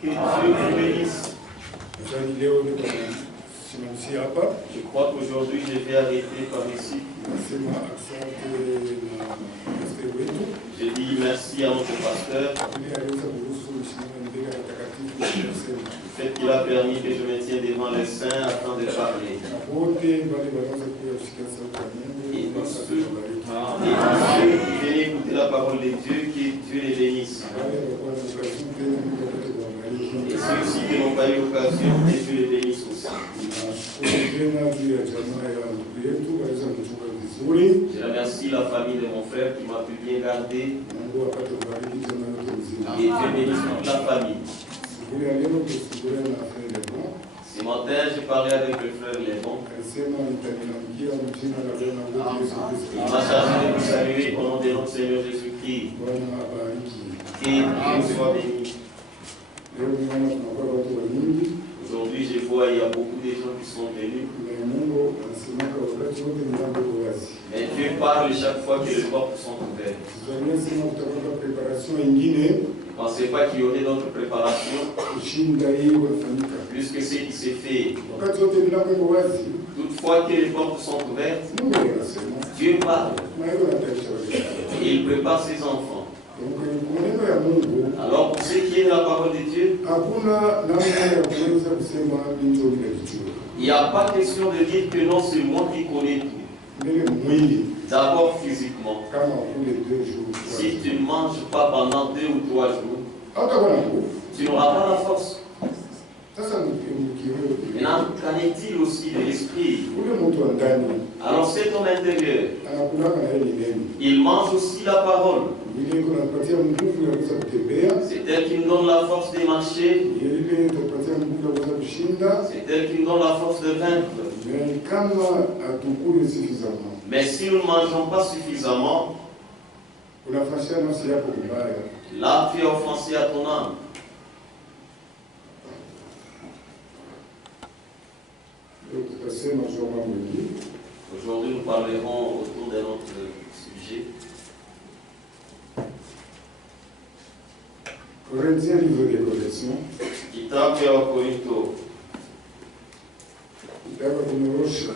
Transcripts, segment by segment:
Que Dieu vous bénisse. Je crois qu'aujourd'hui je vais arrêter par ici. Je dis merci à notre pasteur. Le fait qu'il a permis que je me tienne devant les saints afin de parler. Et tous ceux qui viennent écouter la parole de Dieu, que Dieu les bénisse. Et ceux-ci qui n'ont pas eu l'occasion, que Dieu les bénisse aussi. Je remercie la famille de mon frère qui m'a pu bien garder. Et Dieu bénisse toute la famille. Ce matin, j'ai parlé avec le frère Léon. Il m'a chargé de vous saluer au nom de notre Seigneur Jésus-Christ. Que Dieu soit béni. Aujourd'hui, je vois il y a beaucoup de gens qui sont venus. Mais Dieu parle chaque fois que les portes sont ouvertes. Ne pensez pas qu'il y aurait d'autres préparations. Plus que ce qui s'est fait. Toutefois que les portes sont ouvertes, Dieu parle. Et il prépare ses enfants. Alors pour ce qui est de la parole de Dieu, il n'y a pas question de dire que non, c'est moi qui connais tout. D'abord physiquement. Si tu ne manges pas pendant 2 ou 3 jours, tu n'auras pas la force. Maintenant, qu'en est-il aussi de l'esprit? Alors cet homme intérieur, il mange aussi la parole. C'est elle qui nous donne la force de marcher. C'est elle qui nous donne la force de vaincre. Mais si nous ne mangeons pas suffisamment, là tu es offensé à ton âme. Aujourd'hui, nous parlerons autour de notre sujet. Corinthiens, livre de correction. Kitabu ya Wakorinto. Kitabu kimerosha.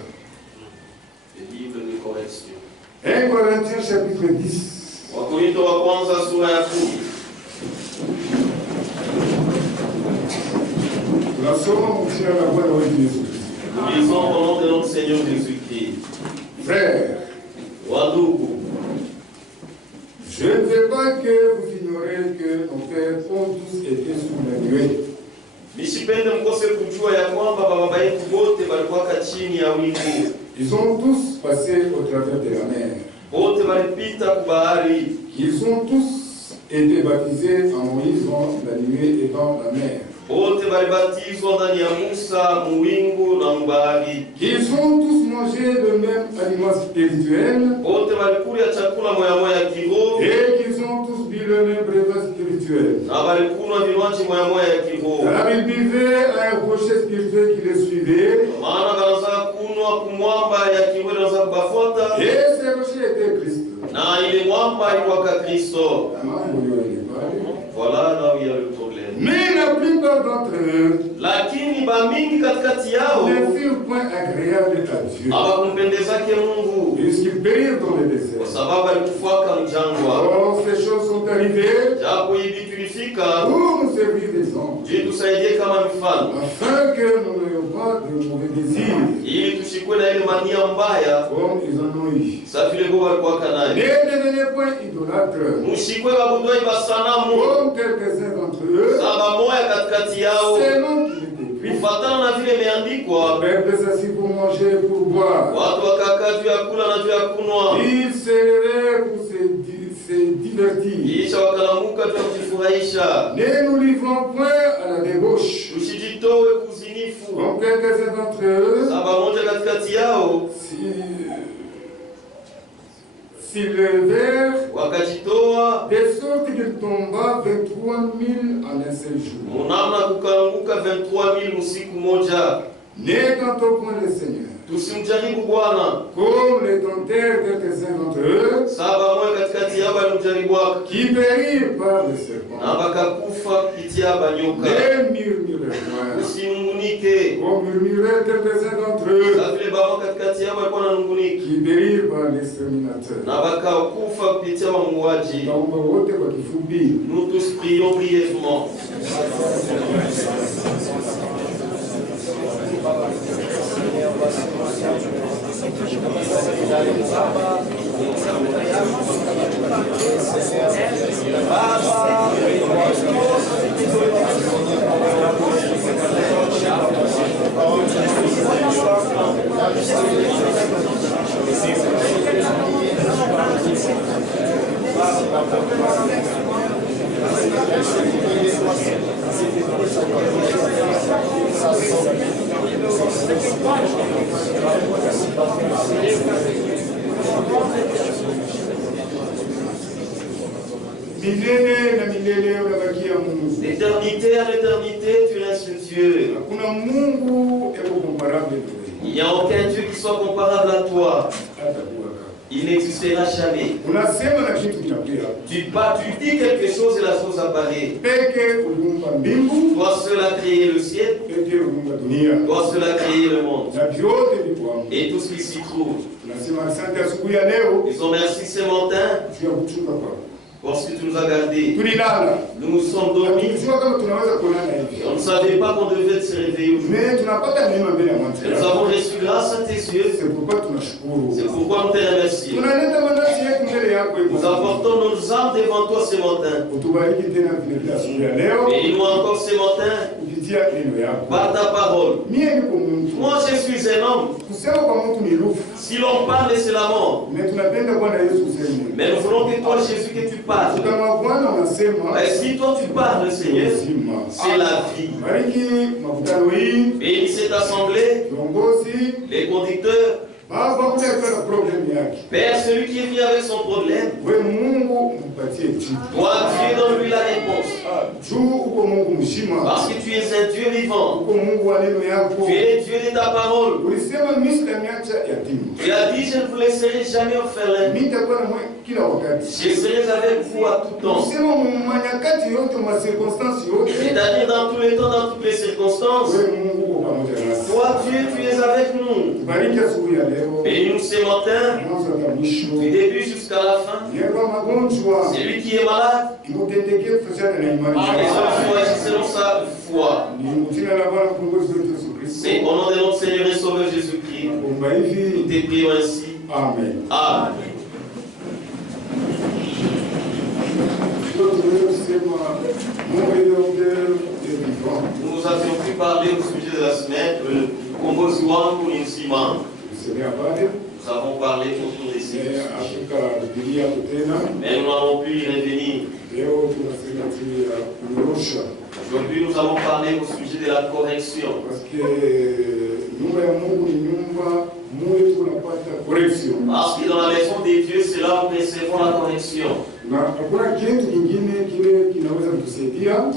Le livre de correction. 1 Corinthiens chapitre 10. Wakorinto wa kwanza sura ya 10. Tunasoma mjina la Bwana wetu Yesu Kristo. Nous lisons au nom de notre Seigneur Jésus-Christ. Frères, Wadugu, je ne veux pas que vous ignorez que nos pères ont tous été sous la nuée. nisipende mkose kujua ya kwamba baba yetu wote walikuwa chini ya wingu. Ils ont tous passé au travers de la mer. Wote walipita kwa bahari. Ils ont tous été baptisés en Moïse dans la nuée et dans la mer. Wote walibatizwa ndani ya Musa, muwingu na mbahari. Ils ont tous mangé le même aliment spirituel. Wote walikula chakula moya moya kiroho. Et qu'ils ont tous bu le même breuvage spirituel. Na walikunywa vinywaji moya moya ya kiroho. Car ils buvaient à un rocher spirituel qui les suivait. Maana wanaanza kunywa kumwamba ya kiroho wanaanza kubafuata. Et ce rocher était Christ. Na ile mwamba ilikuwa Kristo. Voilà là où il y a le problème. Mais la plupart d'entre eux lakini bamingi katikati yao ne furent point agréables à Dieu. Hawakumpendezake Mungu. Puisqu'ils périrent dans le Kwa désert. sababu alikufuaka mjangwa. Or, ces choses sont arrivées Japo hivi tulifika pour nous servir d'exemple. ili tusaidie kama mfano. Afin que nous n'ayons pas de mauvais désirs. Ili tushikwe na ile mania mbaya. Comme ils en ont eu. Sa vile bo walikuwa nayo. Ne devenez point idolâtres. Mushikwe babudoi basanamu. Comme quelques-uns d'entre eux. Saba moya katikati yao. Selon qu'il est écrit. Kufatana na vile imeandikwa. Peuple s'assit pour manger et pour boire. Watu wakakaa juu ya kula na juu ya kunwa. Ils se réveillent pour se divertir. Kisha wakalamuka juu ya kujifurahisha. Ne nous livrons point à la débauche. Tusijitowe kuzinifu. Comme quelques-uns d'entre eux. Saba moja katikati yao. S'ils levèrent, wakajitoa de sorte qu'il tomba 23 000 en un seul jour. Munamna kukaanguka 23 000 usiku moja. N'ayant au point le Seigneur. Tusimjaribu Bwana. Comme les tentèrent quelques-uns d'entre eux, Saba moja katikati yao walimjaribu qui périrent par le serpent. na wakakufa kupitia nyoka. Ne murmurez point. Usinungunike. Comme murmuraient quelques-uns d'entre eux, Sasa vile baba katikati yao walikuwa wananungunika qui périrent par l'exterminateur. na wakakufa kupitia muuaji. Naomba wote kwa kifupi. Nous tous prions brièvement. D'éternité à l'éternité, tu restes Dieu. Il n'y a aucun Dieu qui soit comparable à toi. Il n'existera jamais. Tu dis quelque chose et la chose apparaît. Toi seul a créé le ciel. Toi seul a créé le monde. Et tout ce qui s'y trouve. Disons merci ce matin. Parce que tu nous as gardés. Nous nous sommes dormis. On ne savait pas qu'on devait se réveiller aujourd'hui. Nous avons reçu grâce à tes yeux. C'est pourquoi nous te remercions. Nous apportons nos âmes devant toi ce matin. Et nous encore ce matin par ta parole. Moi je suis un homme. Si l'on parle, c'est la mort. Mais nous voulons que toi, Jésus, que tu parles. Et si toi tu parles, Seigneur, c'est la vie. Bénis cette assemblée, les conducteurs. Père, celui qui est venu avec son problème, toi, Dieu, donne-lui la réponse. Parce que tu es un Dieu vivant. Tu es le Dieu de ta parole. Tu as dit, je ne vous laisserai jamais orphelin. Je serai avec vous à tout temps. C'est-à-dire dans tous les temps, dans toutes les circonstances. Toi, Dieu, tu es avec nous. Bénis-nous ce matin, du début jusqu'à la fin. C'est lui qui est malade. Les hommes agissent selon sa foi. C'est au nom de notre Seigneur et Sauveur Jésus-Christ. Nous te prions ainsi. Amen. Amen. Nous avions pu parler au sujet de la semaine, le Kombozi wangu ni mzima. Nous avons parlé autour des signes. Mais nous n'avons pu y revenir. Aujourd'hui, nous allons parler au sujet de la correction. Parce que dans la maison de Dieu, c'est là où nous recevons la correction.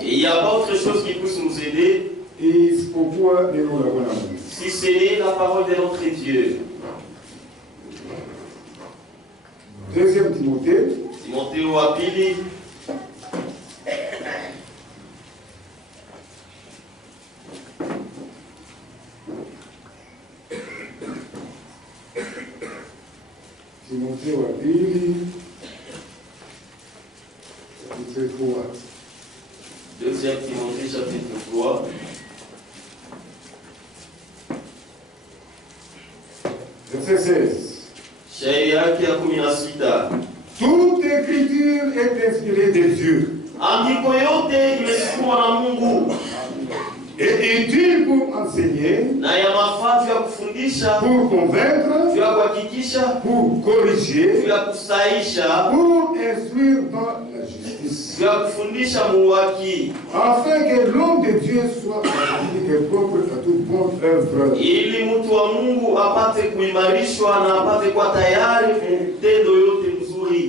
Et il n'y a pas autre chose qui puisse nous aider si ce n'est la parole de notre Dieu. Deuxième Timothée. Timothée wa pili. Timothée wa pili. Chapitre 3. Deuxième Timothée chapitre 3. Verset 16. Toute écriture est inspirée de Dieu. Et utile pour enseigner, pour convaincre, pour corriger, pour instruire dans la justice, afin que l'homme de Dieu soit accompli et propre à toute bonne œuvre.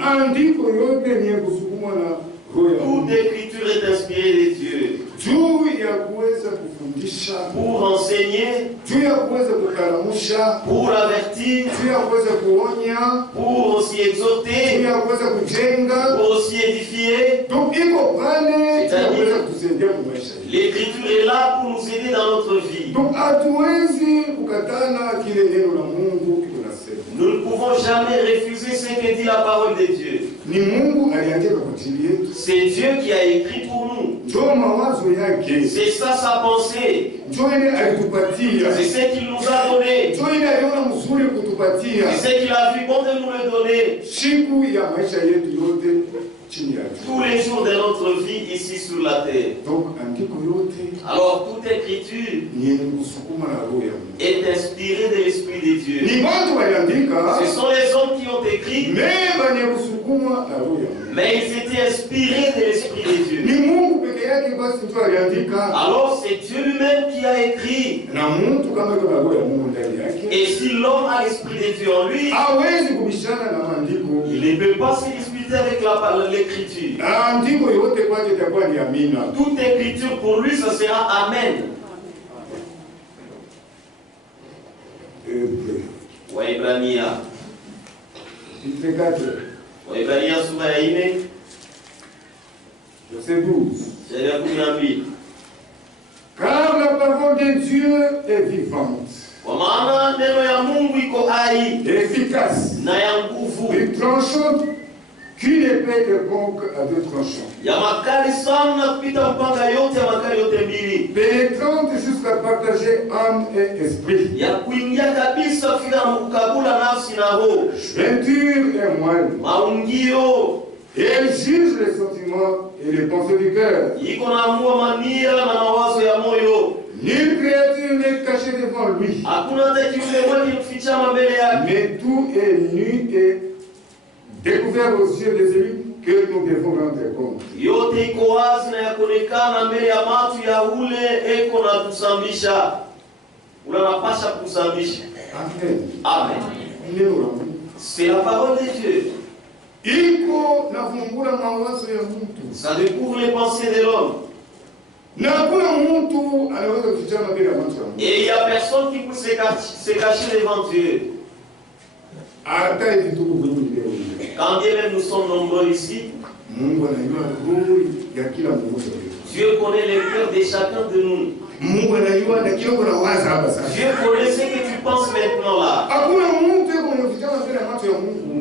Andiko yote ni kusukumwa na roho ya Mungu. Toute écriture est inspirée de Dieu. Juu ya kuweza kufundisha pour enseigner, pour avertir, pour aussi exhorter, pour aussi édifier. L'écriture est là pour nous aider dans notre vie. Nous ne pouvons jamais refuser ce que dit la parole de Dieu. C'est Dieu qui a écrit pour nous. C'est ça sa pensée. C'est ce qu'il nous a donné. C'est ce qu'il a vu bon de nous le donner. Tous les jours de notre vie ici sur la terre. Alors toute écriture est inspirée de l'Esprit de Dieu. Ce sont les hommes qui ont écrit, mais ils étaient inspirés de l'Esprit de Dieu. Alors c'est Dieu lui-même qui a écrit. Et si l'homme a l'Esprit de Dieu en lui, il ne peut pas se disputer avec l'écriture. Toute écriture pour lui, ça sera Amen. Waebrania. Waebrania sura ya 4. Verset 12. Car la parole de Dieu est vivante, efficace, et tranchante qu'une épée quelconque à deux tranchants, pénétrante jusqu'à partager âme et esprit, jointure et moelle. Et elle juge les sentiments et les pensées du cœur. Nulle créature n'est cachée devant lui. Mais tout est nu et découvert aux yeux des élus que nous devons rendre compte. Amen. Amen. C'est la parole de Dieu. Ça découvre les pensées de l'homme. Et il n'y a personne qui peut se cacher devant Dieu. Quand bien même nous sommes nombreux ici, Dieu connaît les cœurs de chacun de nous. Dieu connaît ce que tu penses maintenant là.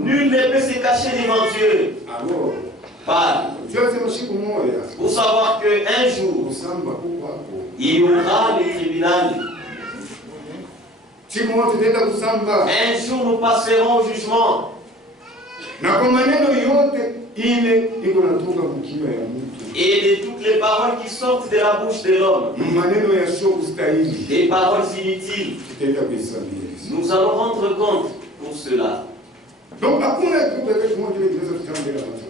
Nul ne peut se cacher devant Dieu. Parle. Pour savoir qu'un jour, il y aura le tribunal. Un jour, nous passerons au jugement. Et de toutes les paroles qui sortent de la bouche de l'homme, des paroles inutiles, nous allons rendre compte pour cela.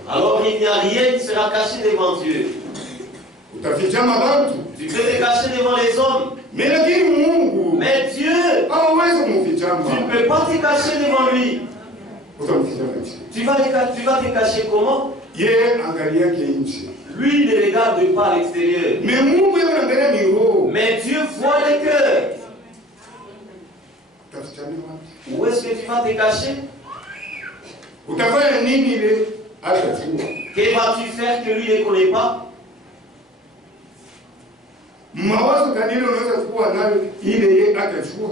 Alors il n'y a rien qui sera caché devant Dieu. Tu peux te cacher devant les hommes. Mais Dieu, tu ne peux pas te cacher devant lui. Tu vas te cacher comment? Lui ne regarde pas à l'extérieur. Mais Dieu voit le cœur. Où est-ce que tu vas te cacher? Que vas-tu faire que lui ne connaît pas?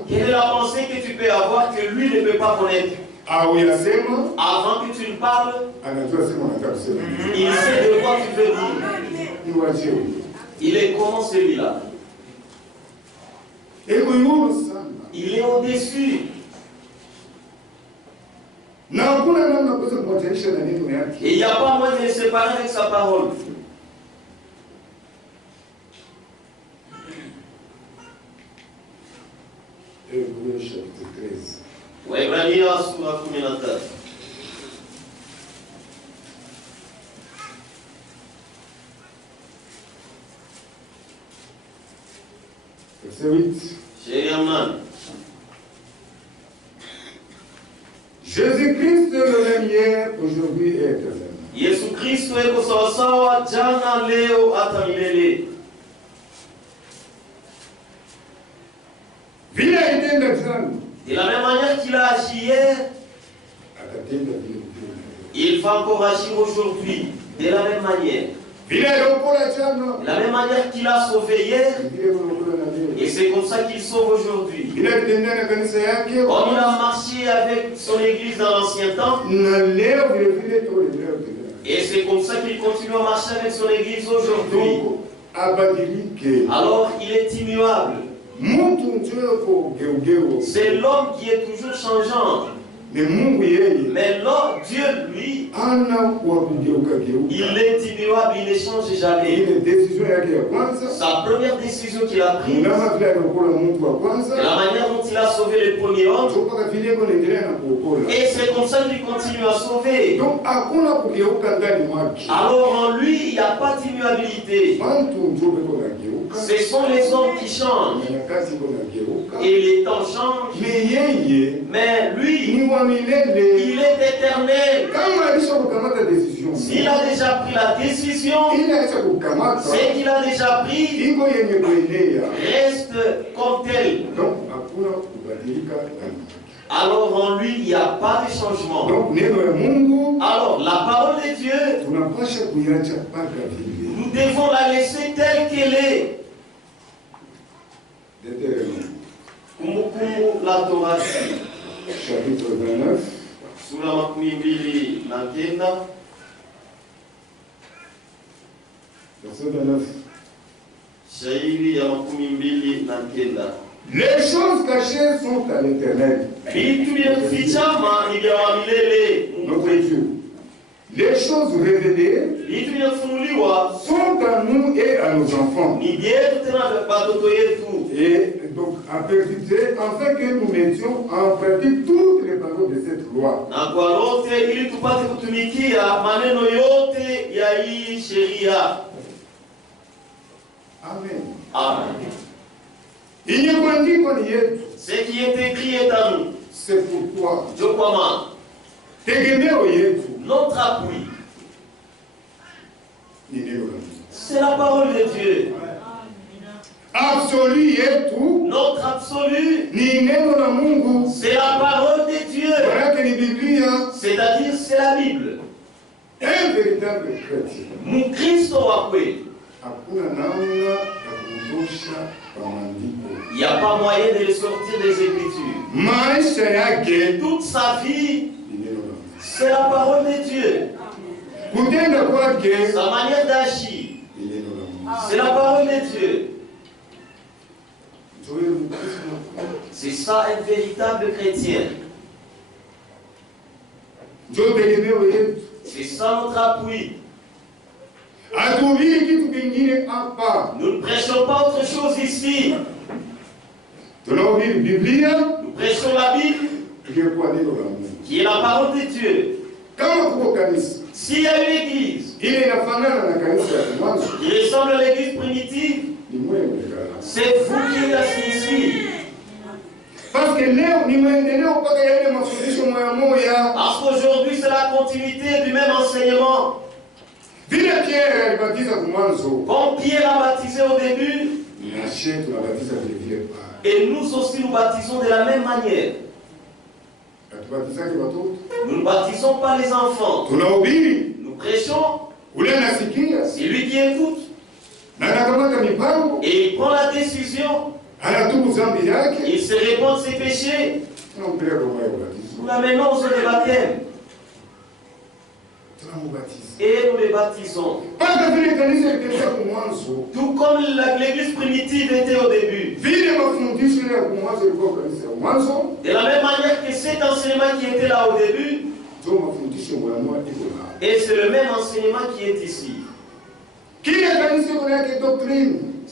Quelle est la pensée que tu peux avoir que lui ne peut pas connaître? Avant que tu ne parles, il sait de quoi tu veux dire. Il est comment celui-là? Il est au-dessus. Et il n'y a pas moyen de le séparer avec sa parole. Hébreux chapitre 13. Waebrania sura 13. Verset 8. Jésus-Christ le même hier, aujourd'hui et éternellement. Yesu Kristo eko sawasawa jana leo hata milele. De la même manière qu'il a agi hier, il va encore agir aujourd'hui. De la même manière. De la même manière qu'il a sauvé hier, et c'est comme ça qu'il sauve aujourd'hui. Comme il a marché avec son église dans l'ancien temps, et c'est comme ça qu'il continue à marcher avec son église aujourd'hui. Alors il est immuable. C'est l'homme qui est toujours changeant. Mais l'homme, Dieu, lui, il est immuable, il ne change jamais. Sa première décision qu'il a prise, la manière dont il a sauvé le premier homme, et c'est comme ça qu'il continue à sauver. Alors en lui, il n'y a pas d'immuabilité. Ce sont les hommes qui changent. Et les temps changent. Mais lui, il est éternel. S'il a déjà pris la décision, c'est qu'il a déjà pris, reste comme tel. Alors en lui, il n'y a pas de changement. Alors la parole de Dieu, nous devons la laisser telle qu'elle est. La Torah, chapitre 29, sous la makumi nakenda, verset 29. Shairi ya makumi mbili nakenda. Les choses cachées sont à l'Éternel. Notre Dieu. Les choses révélées sont à nous et à nos enfants. Et donc, en perpétuité, afin que nous mettions en pratique toutes les paroles de cette loi. Amen. Amen. Ce qui est écrit est à nous. C'est pourquoi notre appui, c'est la parole de Dieu. Absolu et tout. Notre absolu, c'est la parole de Dieu. C'est-à-dire, c'est la Bible. Un véritable chrétien. Mon Christ il n'y a pas moyen de le sortir des Écritures. Toute sa vie, c'est la parole de Dieu. Sa manière d'agir, c'est la parole de Dieu. C'est ça un véritable chrétien. C'est ça notre appui. Nous ne prêchons pas autre chose ici. Nous prêchons la Bible, qui est la parole de Dieu. S'il y a une église qui ressemble à l'église primitive, c'est vous qui êtes assis ici. Parce qu'aujourd'hui c'est la continuité du même enseignement. Comme Pierre a baptisé au début, et nous aussi nous baptisons de la même manière. Nous ne baptisons pas les enfants. Nous prêchons. C'est lui qui écoute. Et il prend la décision. Il se répand de ses péchés. Nous l'amenons aux eaux de baptême. Et nous les baptisons. Tout comme l'église primitive était au début. De la même manière que cet enseignement qui était là au début, et c'est le même enseignement qui est ici.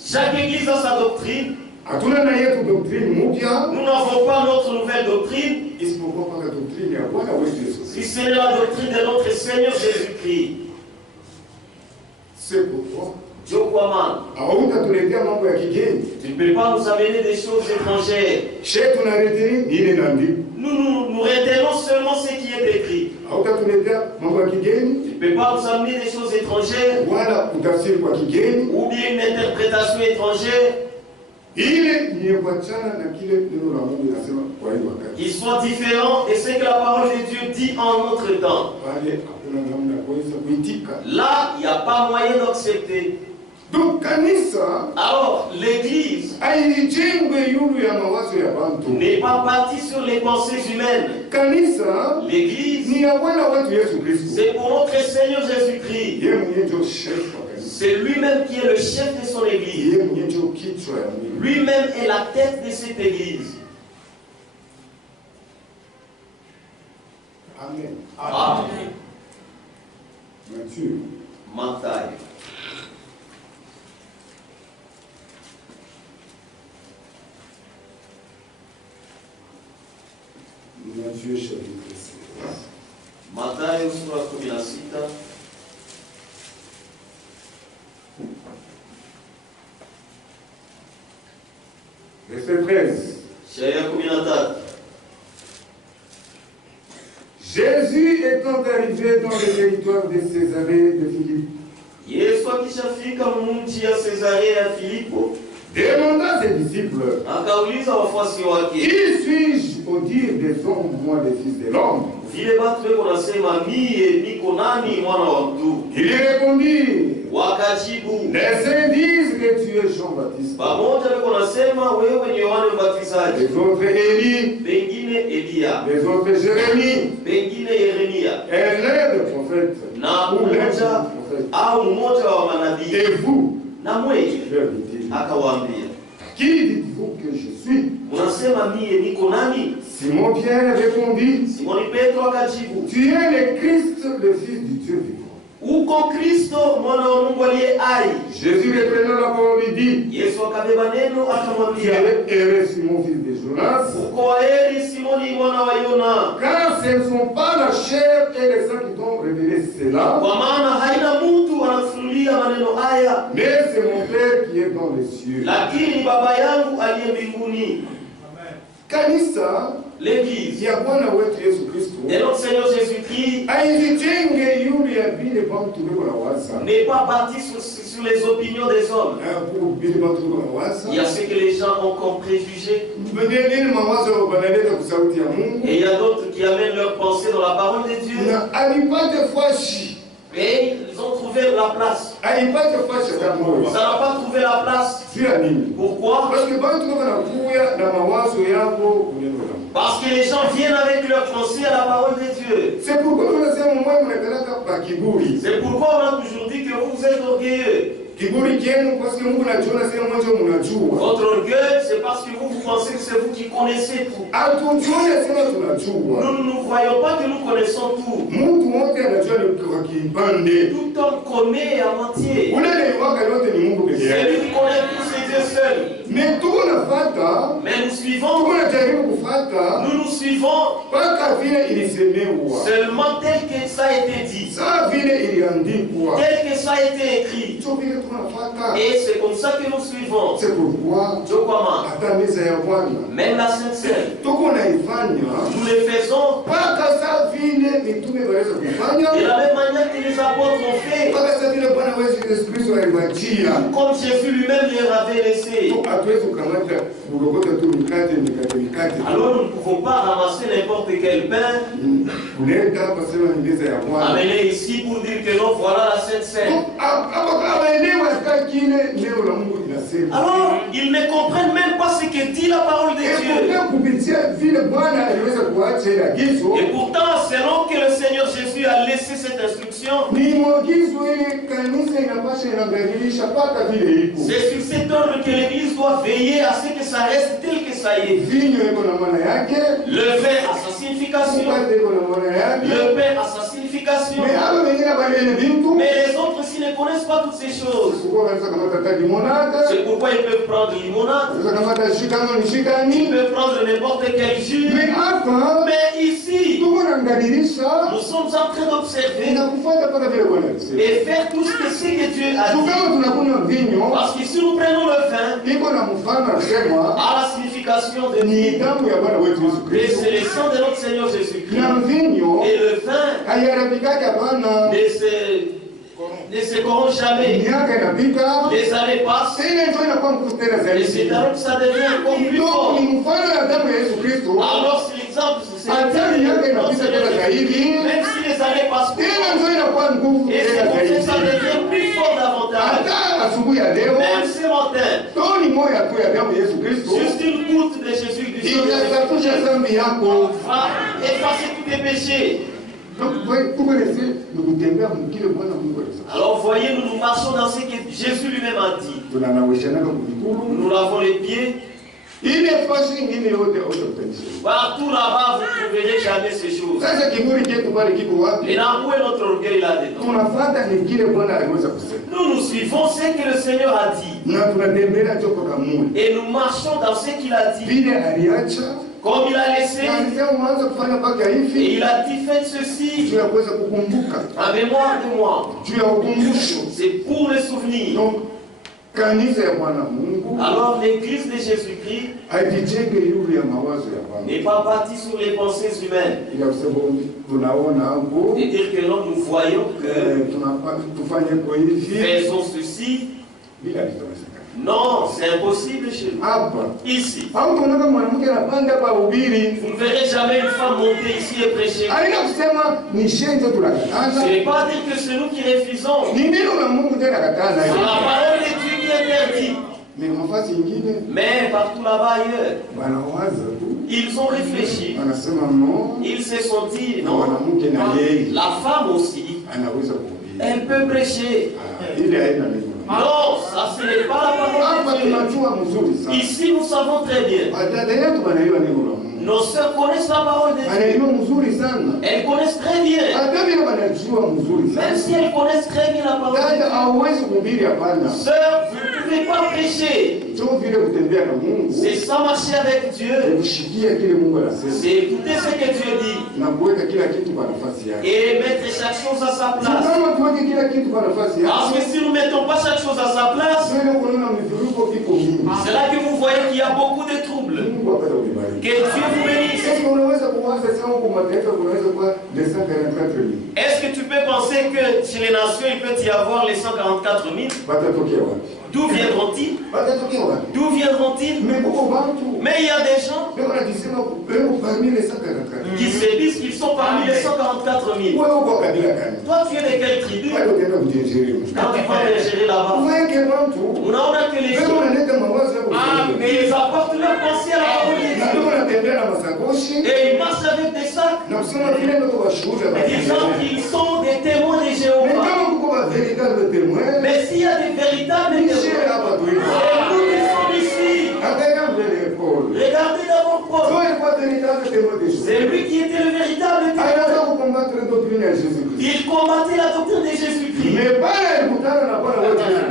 Chaque église a sa doctrine. Nous n'avons pas notre nouvelle doctrine. Si c'est la doctrine de notre Seigneur Jésus-Christ. C'est pourquoi tu ne peux pas nous amener des choses étrangères. Nous retenons seulement ce qui est écrit. Tu ne peux pas nous amener des choses étrangères ou bien une interprétation étrangère. Qu'ils soient différents de ce que la parole de Dieu dit en notre temps. Là, il n'y a pas moyen d'accepter. Donc, alors, l'église n'est pas bâtie sur les pensées humaines. L'église, c'est pour notre Seigneur Jésus-Christ. C'est lui-même qui est le chef de son église. Lui-même est la tête de cette église. Amen. Amen. Matthieu. Matthieu. Matthieu chapitre 16. Matthieu sura 16. Verset 13. Jésus étant arrivé dans le territoire de Césarée de Philippe, demanda à ses disciples, qui suis-je au dire des hommes, moi, le Fils de l'homme? Il lui répondit, les saints disent que tu es Jean-Baptiste. Les autres Élie, les autres Jérémie, et l'un des prophètes, ou l'un des prophètes. Et vous, qui dites-vous que je suis? Simon Pierre répondit, tu es le Christ, le Fils du Dieu vivant. Jésus reprenant la parole lui dit, tu es heureux Simon, fils de Jonas, car ce ne sont pas la chair et le sang qui t'ont révélé cela, mais c'est mon Père qui est dans les cieux. Kanisa, l'église ya Bwana wetu Yesu Kristo de notre Seigneur Jésus-Christ n'est pas bâti sur les opinions des hommes. Il y a ce que les gens ont comme préjugés. Et il y a d'autres qui amènent leur pensée dans la parole de Dieu. Et ils ont trouvé la place. Ça n'a pas trouvé la place. Pourquoi? Parce que les gens viennent avec leur pensée à la parole de Dieu. C'est pourquoi on a toujours dit que vous êtes orgueilleux. Votre orgueil, c'est parce que vous pensez que c'est vous qui connaissez tout. Nous ne nous voyons pas que nous connaissons tout. Tout homme connaît à moitié. Celui qui connaît tout, c'est Dieu seul. Mais nous suivons. Nous suivons seulement tel que ça a été dit. Tel que ça a été écrit. Et c'est comme ça que nous suivons. C'est pourquoi même la Sainte Seine, nous les faisons de la même manière que les apôtres ont fait. Comme Jésus lui-même les avait laissés. Alors nous ne pouvons pas ramasser n'importe quel pain, amener ici pour dire que non, voilà la Sainte Seine. Alors, ils ne comprennent même pas ce que dit la parole de Dieu. Et pourtant, selon que le Seigneur Jésus a laissé cette instruction, c'est sur cet ordre que l'Église doit veiller à ce que ça reste tel que ça est. Le vin a sa signification. Le pain a sa signification. Mais les autres aussi ne connaissent pas toutes ces choses. C'est pourquoi ils peuvent prendre limonade. Ils peuvent prendre n'importe quel jus. Mais ici, nous sommes en train d'observer et faire tout ce que Dieu a dit. Parce que si nous prenons le vin, à la signification de Dieu, et c'est le sang de notre Seigneur Jésus-Christ. Et le vin, ne se corrompt jamais. Les années passent. Et c'est alors que ça devient encore plus fort. Alors c'est l'exemple, même si les années passent, et c'est comme ça, ça devient plus fort davantage. Même ce matin, juste une goutte de Jésus du sang va effacer tous tes péchés. Alors voyez, nous marchons dans ce que Jésus lui-même a dit. Nous lavons les pieds. Partout là-bas, vous ne trouverez jamais ces choses. Et dans où est notre orgueil là-dedans? Nous suivons ce que le Seigneur a dit. Et nous marchons dans ce qu'il a dit. Comme il a laissé, et il a dit faites ceci en mémoire de moi. C'est pour le souvenir. Alors l'église de Jésus-Christ n'est pas bâtie sur les pensées humaines. C'est-à-dire que nous voyons que faisons ceci. Non, c'est impossible chez nous. Ici. Vous ne verrez jamais une femme monter ici et prêcher. Ce n'est pas dire que c'est nous qui refusons. C'est la parole de Dieu qui interdit. Mais partout là-bas ailleurs, ils ont réfléchi. Ils se sont dit, non, la femme aussi, elle peut prêcher. Non, ça ce n'est pas la parole de Dieu. Ici nous savons très bien. Nos sœurs connaissent la parole de Dieu. Elles connaissent très bien. Même si elles connaissent très bien la parole de Dieu. Sœurs, vous ne pouvez pas prêcher. C'est sans marcher avec Dieu. C'est écouter ce que Dieu dit. Et mettre chaque chose à sa place. Parce que si nous ne mettons pas chaque chose à sa place, c'est là que vous voyez qu'il y a beaucoup de troubles. Que Dieu vous bénisse. Est-ce que tu peux penser que chez les nations, il peut y avoir les 144 000? D'où viendront-ils? D'où viendront-ils? Mais il y a des gens qui se disent qu'ils sont parmi les 144 000. Toi, tu es de quelle tribu? Quand tu vas les gérer là-bas, on a que les gens, mais ils apportent leur pensée à la parole de Dieu. Et ils marchent avec des sacs, disant qu'ils sont des témoins de Jéhovah. Mais s'il y a des véritables témoins, c'est nous qui sommes ici. Regardez d'abord Paul. C'est lui qui était le véritable témoin. Il combattait la doctrine de Jésus-Christ.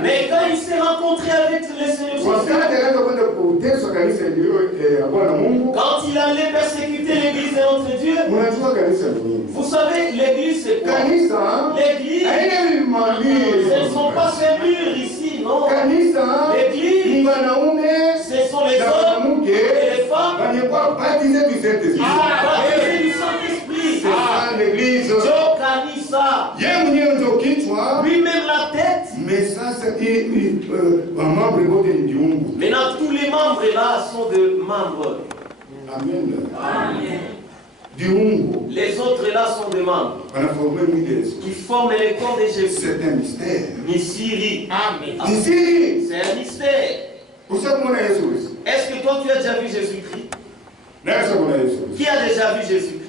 Mais quand il s'est rencontré avec le Seigneur Jésus, quand il allait persécuter l'église de notre Dieu, vous savez, l'église c'est quoi? L'église, ce ne sont pas ces murs ici, non. L'église, ce sont les hommes et les femmes baptisés du Saint-Esprit. L'église. Lui-même la tête. Mais ça, c'est maintenant, tous les membres là sont des membres. Amen. Amen. Les autres là sont des membres qui forment le corps de Jésus. C'est un mystère. Mystérie. Amen. C'est un mystère. Est-ce que toi tu as déjà vu Jésus-Christ? Qui a déjà vu Jésus-Christ?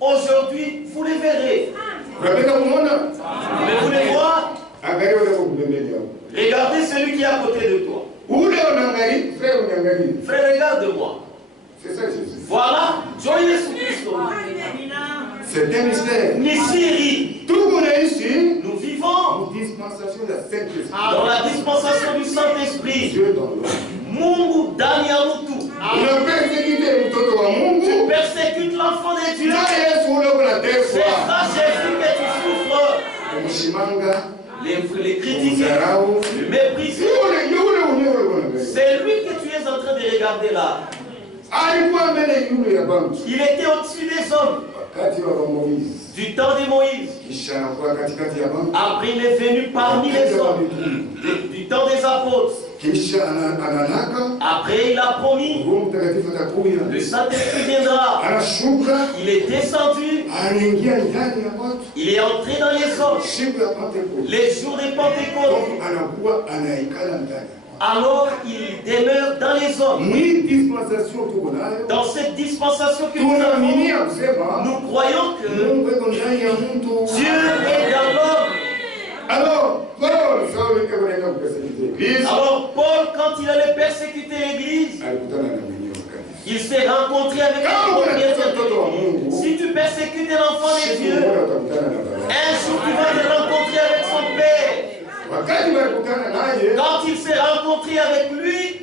Aujourd'hui, vous les verrez. Mais vous les voir. Regardez celui qui est à côté de toi. Frère, regarde-moi. C'est ça, Jésus. Voilà, Dieu Jésus-Christ. C'est un mystère. Mystérie. Tout qu'on a ici, nous vivons dans la dispensation du Saint-Esprit. Dieu dans l'homme. Mungu ndani ya mtu. Tu persécutes l'enfant de Dieu. C'est ça, Jésus, que tu souffres. Les critiquer, le mépriser. C'est lui que tu es en train de regarder là. Il était au-dessus des hommes. du temps de Moïse. Après, il est venu parmi les hommes du temps des apôtres. Après, il a promis, le Saint-Esprit viendra. Il est descendu. Il est entré dans les hommes. Les jours de Pentecôte. Alors il demeure dans les hommes. Dans cette dispensation que nous avons, nous croyons que Dieu est dans l'homme. Alors Paul, quand il allait persécuter l'église, il s'est rencontré avec un propriétaire. Si tu persécutes l'enfant de Dieu, un jour tu vas te rencontrer avec son père. Quand il s'est rencontré avec lui,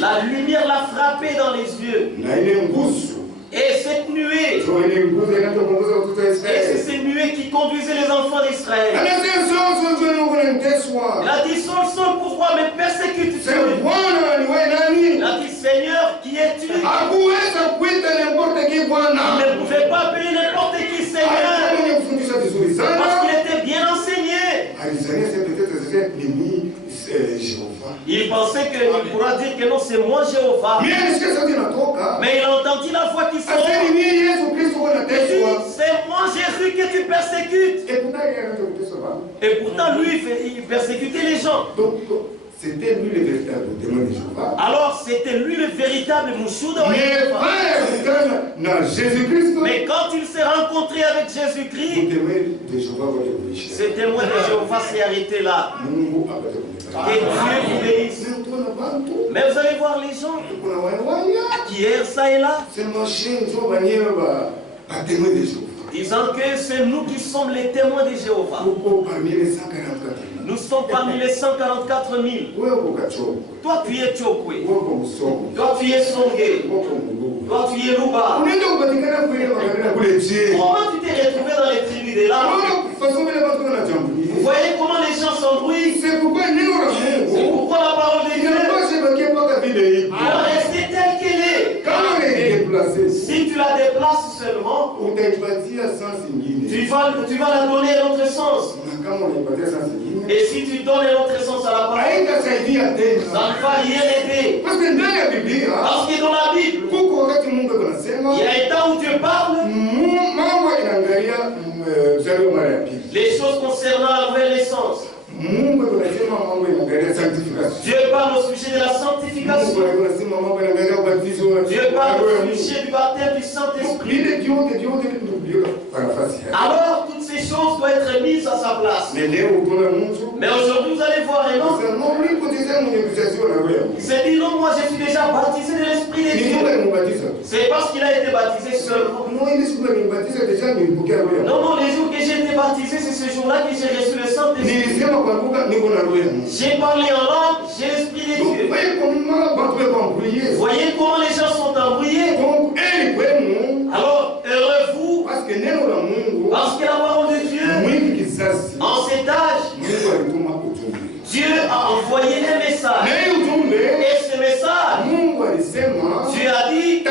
la lumière l'a frappé dans les yeux. Et cette nuée, c'est cette nuée qui conduisait les enfants d'Israël. Il a dit, Saul, pourquoi me persécutes-tu? Il a dit, Seigneur, qui es-tu? Il ne pouvait pas appeler n'importe qui Seigneur, parce qu'il était bien enseigné. Il pensait qu'il pourra dire que non, c'est moi Jéhovah. Mais il a entendu la voix qui sort. C'est moi Jésus que tu persécutes. Et pourtant, lui, il persécutait les gens. C'était lui le véritable démon de Jéhovah. Alors c'était lui le véritable Mouchou de Jésus-Christ. Mais quand il s'est rencontré avec Jésus-Christ, ce témoin de Jéhovah s'est arrêté là. Et Dieu vous bénisse. Mais vous allez voir les gens qui errent ça et là, disant que c'est nous qui sommes les témoins de Jéhovah. Nous sommes parmi les 144 000. Toi, tu es Tchokwe. Toi, tu es Songé. Toi, tu es Luba. Comment tu t'es retrouvé dans les tribus de là? Vous voyez comment les gens s'embrouillent? C'est pourquoi la parole de Dieu doit rester telle qu'elle est. Si tu la déplaces seulement, tu vas la donner à l'autre sens. Et si tu donnes l'autre sens à la parole, ça ne va rien aider. Parce que dans la Bible, il y a un temps où Dieu parle les choses concernant la nouvelle naissance. Dieu parle au sujet de la sanctification. Dieu parle au sujet du baptême du Saint-Esprit. Alors toutes ces choses doivent être mises à sa place. Mais aujourd'hui vous allez voir un homme. Il s'est dit non, moi je suis déjà baptisé de l'Esprit de Dieu. C'est parce qu'il a été baptisé seulement. Non, les jours que j'ai été baptisé, c'est ce jour-là que j'ai reçu le Saint-Esprit. J'ai parlé en langue, j'ai l'Esprit de Dieu. Voyez comment les gens sont embrouillés. Alors, heureux vous, parce que la parole de Dieu, en cet âge, Dieu a envoyé des messages. Et ce message, Dieu a dit,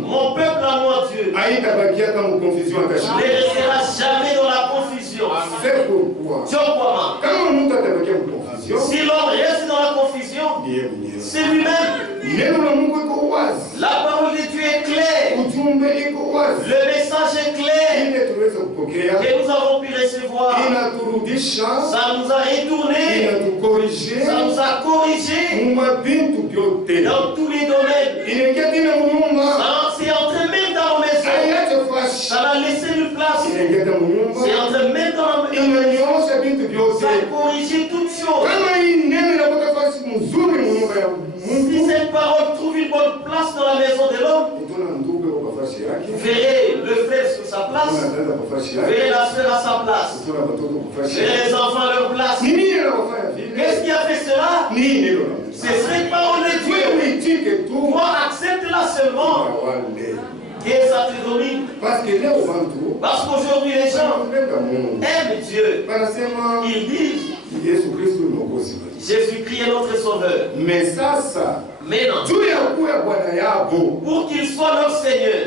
mon peuple à moi, Dieu, ne restera jamais dans la confusion. C'est pourquoi, si l'homme reste dans la confusion, c'est lui-même. La parole de Dieu est claire. Le message est clair. Que nous avons pu recevoir. Ça nous a retourné. Ça nous a corrigé. Dans tous les domaines. C'est entré même dans nos maisons. Ça a laissé une place. C'est entré même dans nos maisons. Ça a corrigé toutes choses. Si cette parole trouve une bonne place dans la maison de l'homme, vous verrez le frère sur sa place, vous verrez la soeur à sa place, vous verrez les enfants à leur place. Qu'est-ce qui a fait cela? C'est cette parole de Dieu. Moi, accepte-la seulement. Que ça te domine. Parce qu'aujourd'hui, les gens aiment Dieu. Ils disent Jésus-Christ est notre sauveur. Mais non. Pour qu'il soit leur Seigneur.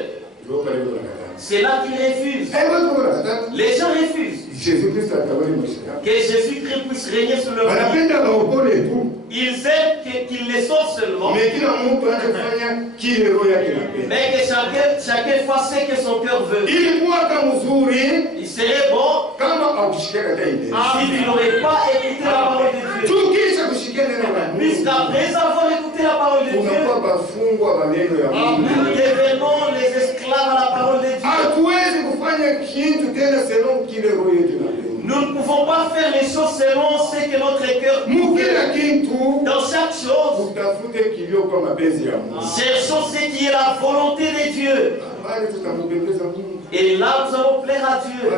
C'est là qu'ils refusent. Les gens refusent. Que Jésus-Christ puisse régner sur leur vie. Ils aiment qu'il les sauve seulement. Mais que chacun fasse ce que son cœur veut. Il serait bon s'il n'aurait pas écouté la parole de Dieu. Puisqu'après avoir écouté la parole de Dieu, nous devenons les esclaves à la parole de Dieu. Nous ne pouvons pas faire les choses selon ce que notre cœur veut. Dans chaque chose, cherchons ce qui est la volonté de Dieu. Et là, nous allons plaire à Dieu.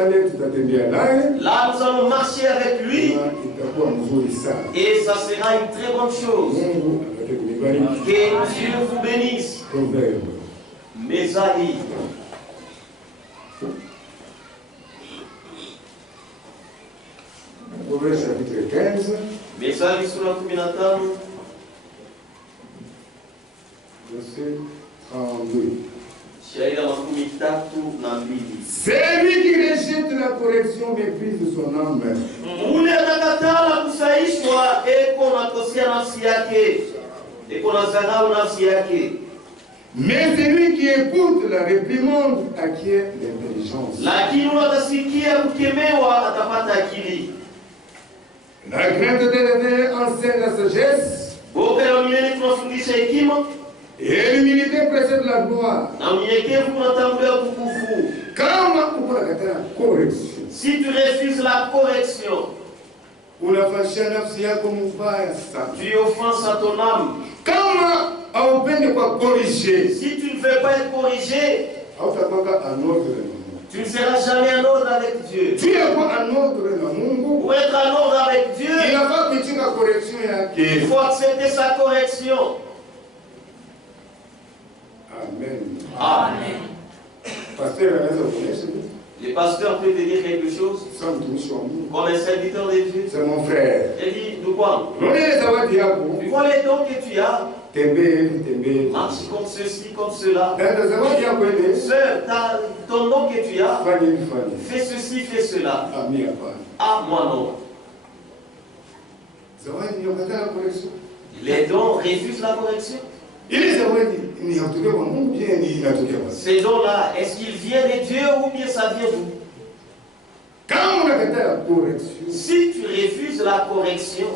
Là, nous allons marcher avec lui. Et ça sera une très bonne chose. Que Dieu vous bénisse. Mes amis. Proverbe chapitre 15. Methali sura 15. Verset 32. Celui qui rejette la correction méprise son âme. Mais celui qui écoute la réprimande acquiert l'intelligence. La crainte de l'éternel enseigne la sagesse. Et l'humilité précède la gloire. Si tu refuses la correction, tu offenses à ton âme. Si tu ne veux pas être corrigé, tu ne seras jamais en ordre avec Dieu. Pour être en ordre avec Dieu, il faut accepter sa correction. Amen. Amen. Le pasteur peut te dire quelque chose comme un serviteur de Dieu. C'est mon frère. Il dit, de quoi? Tu vois les dons que tu as. Marche comme ceci, comme cela. Sœur, ton don que tu as, fais ceci, fais cela. Ah, moi non. Les dons refusent la correction. Ces dons-là, est-ce qu'ils viennent de Dieu ou bien ça vient d'où? Si tu refuses la correction,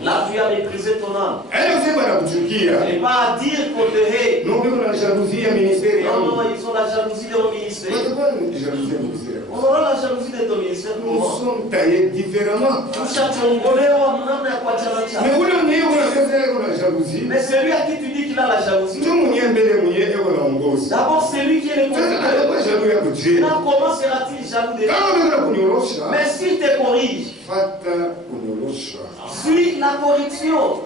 là tu as méprisé ton âme. Et pas à dire qu'on te hait. Non, non, ils ont la jalousie de mon ministère. On aura la jalousie de ton ministère. Nous sommes taillés différemment. Mais celui à qui tu dis qu'il a la jalousie, d'abord c'est lui qui est le conducteur. Là, comment sera-t-il jaloux de toi? Mais s'il te corrige, suis la correction.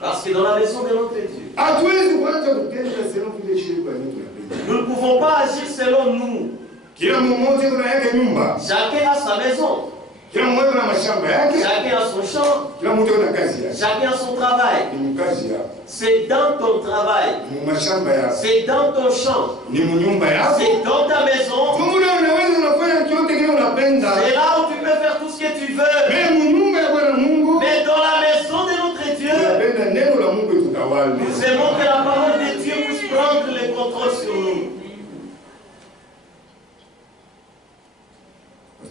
Parce que dans la maison de notre Dieu, nous ne pouvons pas agir selon nous. Chacun a sa maison. Chacun a son champ. Chacun a son travail. C'est dans ton travail. C'est dans ton champ. C'est dans ta maison. C'est là où tu peux faire tout ce que tu veux. Mais dans la maison de notre Dieu, nous aimons que la parole de Dieu puisse prendre le contrôle sur nous.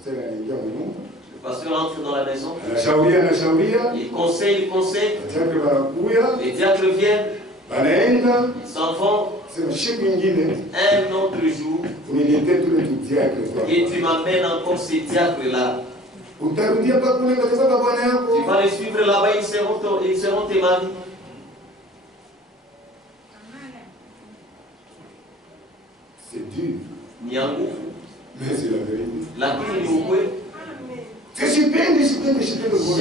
Le pasteur entre dans la maison. Il conseille, il conseille. Les diacres viennent. Ils s'en vont. Un autre jour. Et tu m'amènes encore ces diacres-là. Tu vas les suivre là-bas, ils seront tes maris. C'est dur. Mais c'est la vérité. Je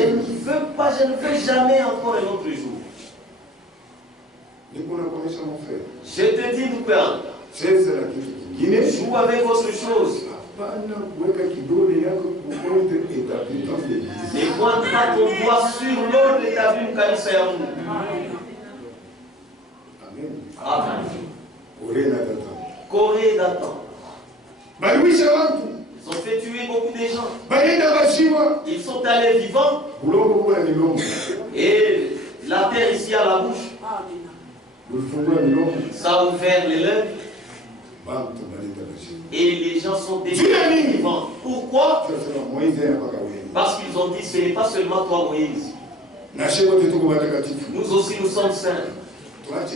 ne veux pas, je ne veux jamais encore un autre jour. Je te dis, nous père, joue avec autre chose. Ne pointe pas ton doigt sur l'ordre établi au kanisa ya Mungu. Amen. Corée d'Adam. Ils ont fait tuer beaucoup de gens. Ils sont allés vivants. Et la terre ici à la bouche. Ça a ouvert les lèvres. Et les gens sont devenus vivants. Pourquoi? Parce qu'ils ont dit, ce n'est pas seulement toi Moïse. Nous aussi nous sommes saints. Laissons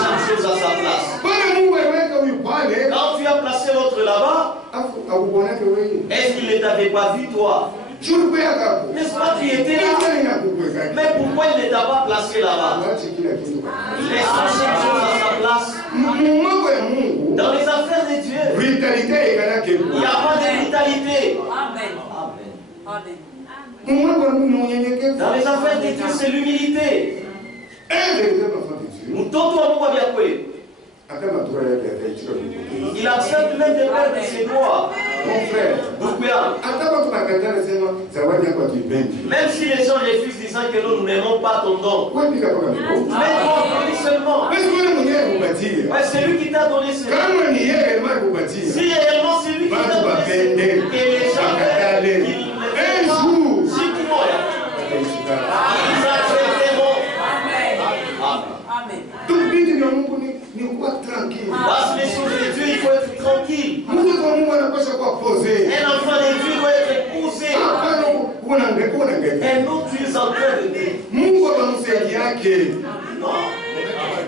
chaque chose à sa place. Quand tu as placé l'autre là-bas, est-ce qu'il ne t'avait pas vu toi? N'est-ce pas, tu étais là? Mais pourquoi il ne t'a pas placé là-bas? Laissons chaque chose à sa place. Dans les affaires de Dieu, il n'y a pas de brutalité. Amen. Amen. Dans les affaires de Dieu, c'est l'humilité. Il accepte même de perdre ses droits. Mon frère, même si les gens refusent disant que nous n'aimons pas ton don, mais toi, seulement. C'est lui qui t'a donné ce don. Si réellement c'est lui qui t'a donné ce don, que les gens parce que les choses de Dieu, il faut être tranquille. Un enfant de Dieu doit être posé. Et nous, tu es en train de dire. Non.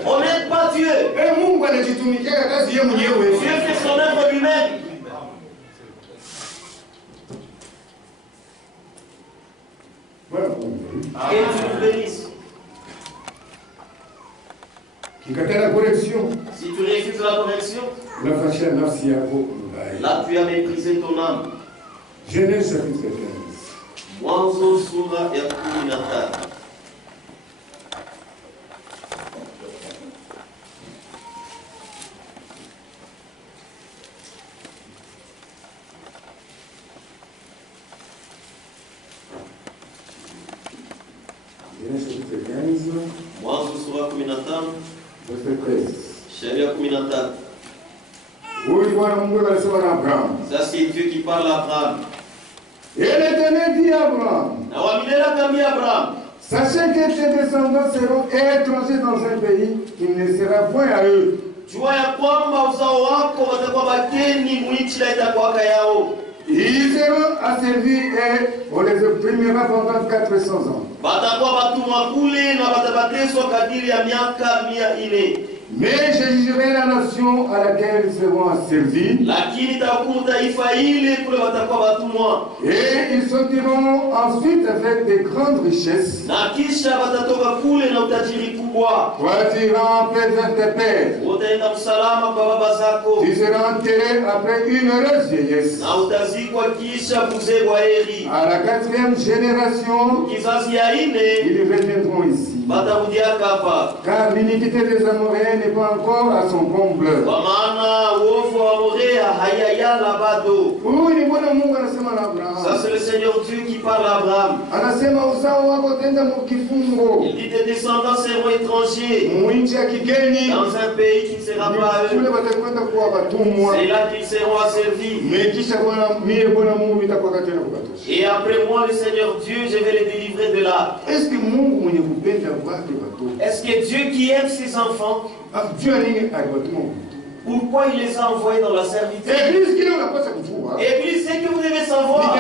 On n'aide pas Dieu. Dieu fait son œuvre lui-même. Et tu nous bénisses. Si tu refuses la correction, là tu as méprisé ton âme. Genèse chapitre 15. Mwanzo sura ya 15. Mwanzo sura 15. Sheria 15. Ça c'est Dieu qui parle à Abraham. Et l'Éternel dit à Abraham, sachez que tes descendants seront étrangers dans un pays qui ne sera point à eux. Ils seront asservis et on les opprimera pendant 400 ans. Mais je jugerai la nation à laquelle ils seront asservis. Et ils sortiront ensuite avec des grandes richesses. Toi tu iras en paix vers tes pères. Tu seras enterré après une heureuse vieillesse. À la 4e génération, ils reviendront ici. Car l'iniquité des Amoréens n'est pas encore à son comble. Ça c'est le Seigneur Dieu qui parle à Abraham. Il dit tes descendants seront étrangers dans un pays qui ne sera pas à eux. C'est là qu'ils seront asservis. Et après moi le Seigneur Dieu, je vais les délivrer de là. Est-ce que Dieu qui aime ses enfants, pourquoi il les a envoyés dans la servitude? Église, c'est que vous devez savoir.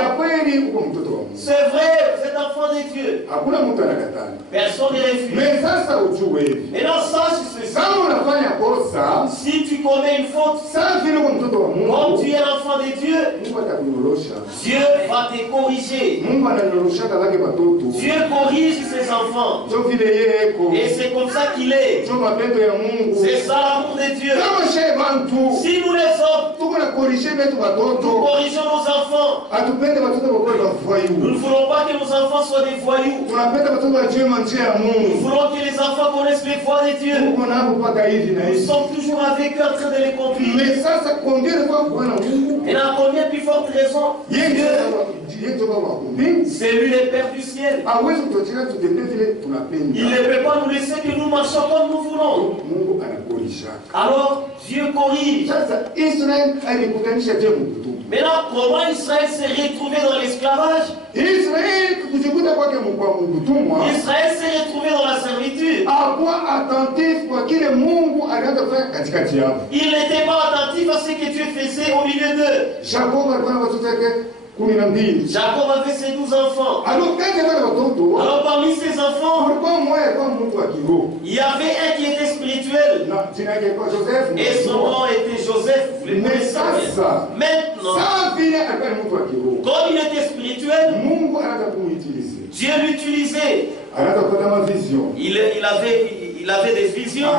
C'est vrai, vous êtes enfant de Dieu. Personne ne refuse. Mais non, sache ceci. Si tu commets une faute, comme tu es l'enfant de Dieu, Dieu va te corriger. Dieu corrige ses enfants. Et c'est comme ça qu'il est. C'est ça l'amour de Dieu. Si nous les hommes, Nous corrigeons nos enfants. Nous ne voulons pas que nos enfants soient des voyous. Nous voulons que les enfants connaissent les voies de Dieu. Nous sommes toujours avec eux en train de les conduire. Et dans combien plus forte raison, Dieu, c'est lui le Père du ciel. Il ne peut pas nous laisser que nous marchions comme nous voulons. Alors Dieu corrige. Maintenant, comment Israël s'est retrouvé dans l'esclavage? Israël s'est retrouvé dans la servitude. Il n'était pas attentif à ce que Dieu faisait au milieu d'eux. Jacob avait ses 12 enfants. Alors parmi ses enfants, il y avait un qui était spirituel. Et son nom était Joseph. Maintenant, comme il était spirituel, Dieu l'utilisait. Il avait des visions.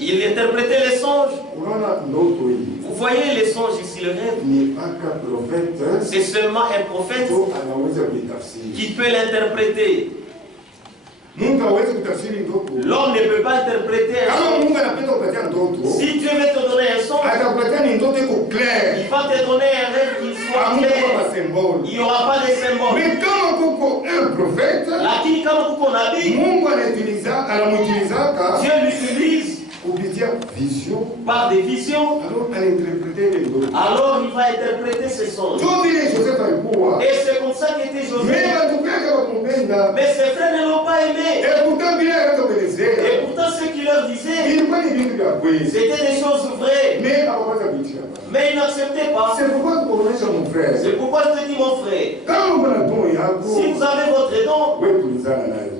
Il interprétait les songes. Vous voyez les songes ici, le rêve. C'est seulement un prophète qui peut l'interpréter. L'homme ne peut pas interpréter un songe. Si Dieu veut te donner un songe, il va te donner un rêve qui soit clair. Il n'y aura pas de symbole. Lakini kama kuko nabii, Dieu l'utilise par des visions. Alors il va interpréter ses songes. Et c'est comme ça qu'était Joseph. Mais ses frères ne l'ont pas aimé. Et pourtant ce qu'il leur disait, c'était des choses vraies. Mais ils n'acceptaient pas. C'est pourquoi je te dis, mon frère, si vous avez votre don,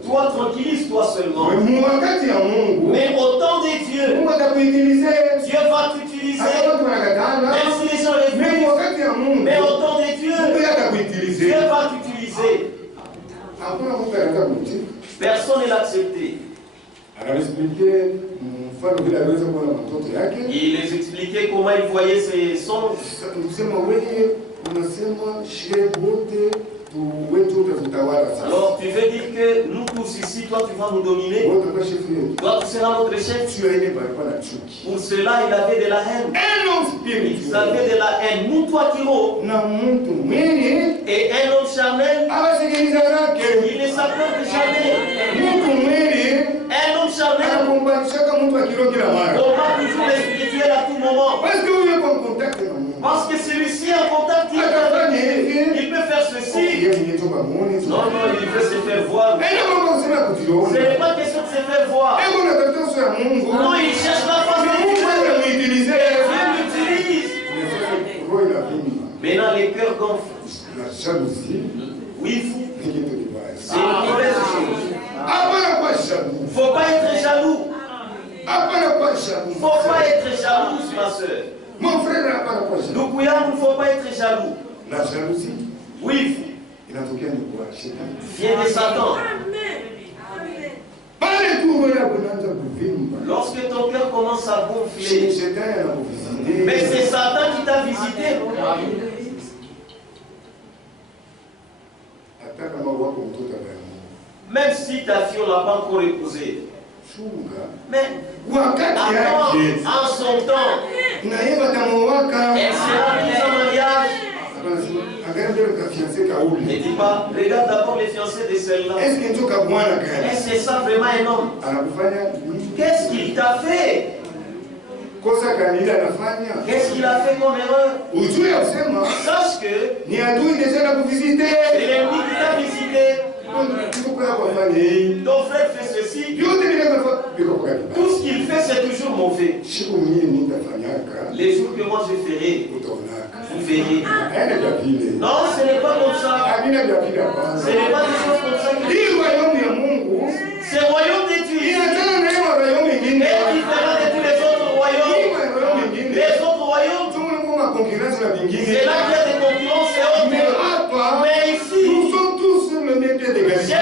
toi tranquillise-toi seulement. Mais au temps de Dieu, Dieu va t'utiliser. Même si les gens refusent, mais au temps de Dieu, Dieu va t'utiliser. Personne ne l'a accepté. Il les expliquait comment il voyait ses songes. Alors tu veux dire que nous tous ici, toi tu vas nous dominer? Toi tu seras notre chef? Pour cela il avait de la haine. Il avait de la haine. Nous toi Kiro. Et un homme charnel, il ne s'appelle jamais. Un homme charnel combat toujours les spirituels à tout moment. Parce que celui-ci en contact, il peut faire ceci. Non, il veut se faire voir. Ce n'est pas question de se faire voir. Non, il cherche la façon de l'utiliser. Dieu l'utilise. Maintenant, les cœurs gonflent. Oui, fou. C'est une mauvaise chose. Il ne faut pas être jaloux. Il ne faut pas être jaloux, ma soeur. Mon frère n'a pas la poche. Nous, il ne faut pas être jaloux. La jalousie. Oui. Il a tout de quoi? Vient de Satan. Lorsque ton cœur commence à gonfler, mais c'est Satan qui t'a visité. Même si ta fille, on ne l'a pas encore épousée. Mais attends, en son temps, elle sera mise en mariage. Ne dis pas, regarde d'abord les fiancés de celle-là. Est-ce que c'est ça vraiment un homme? Qu'est-ce qu'il t'a fait? Qu'est-ce qu'il a fait comme erreur? Sache que c'est l'ennemi qui t'a visité. Ton frère fait ceci. Tout ce qu'il fait, c'est toujours mauvais. Les jours que moi je ferai, vous verrez. Non, ce n'est pas comme ça. Ce n'est pas des choses comme ça. C'est le royaume de Dieu. Et qui fera de tous les autres royaumes. Les autres royaumes, c'est là qu'il y a des concurrences et autres. Mais ici, nous sommes tous sur le même pied d'égalité.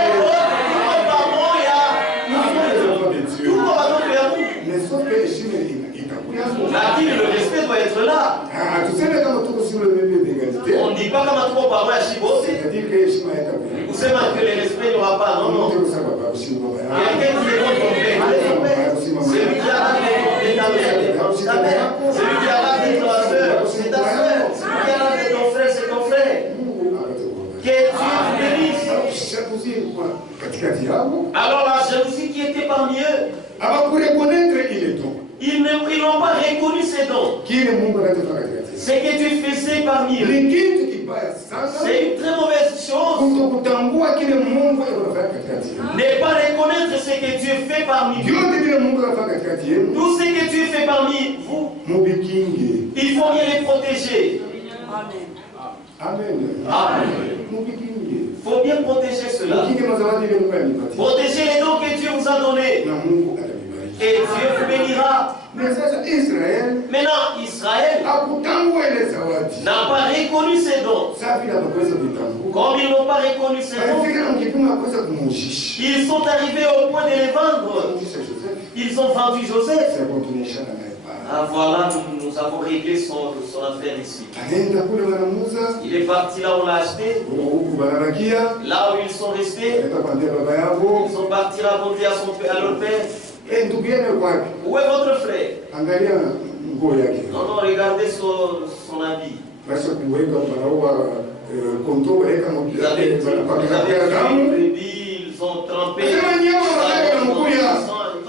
le respect doit être là. On ne dit pas comme un trop par moi à Chibote. Vous savez que le respect n'y aura pas. Non, non. Quelqu'un qui est contre ton père, celui qui arrête de ta mère, c'est ta mère. Celui qui arrête de ta soeur, c'est ta soeur. Celui qui arrête de ton frère, c'est ton frère. Que Dieu te bénisse. Alors la jalousie qui était parmi eux, ils n'ont pas reconnu ses dons. Ce que Dieu faisait parmi eux, c'est une très mauvaise chose. Ne pas reconnaître ce que Dieu fait parmi vous. Tout ce que Dieu fait parmi vous, il faut bien les protéger. Amen. Amen. Il faut bien protéger cela. Protégez les dons que Dieu vous a donnés. Et Dieu vous bénira. Maintenant, Israël n'a pas reconnu ses dons. Comme ils n'ont pas reconnu ses dons, ils sont arrivés au point de les vendre. Ils ont vendu Joseph. Ah, voilà, nous avons réglé son affaire ici. Il est parti là où on l'a acheté. Là où ils sont restés, ils sont partis raconter à leur père. Où est votre frère? Non, non, regardez son habit. Vous avez vu, ils ont trempé. Ils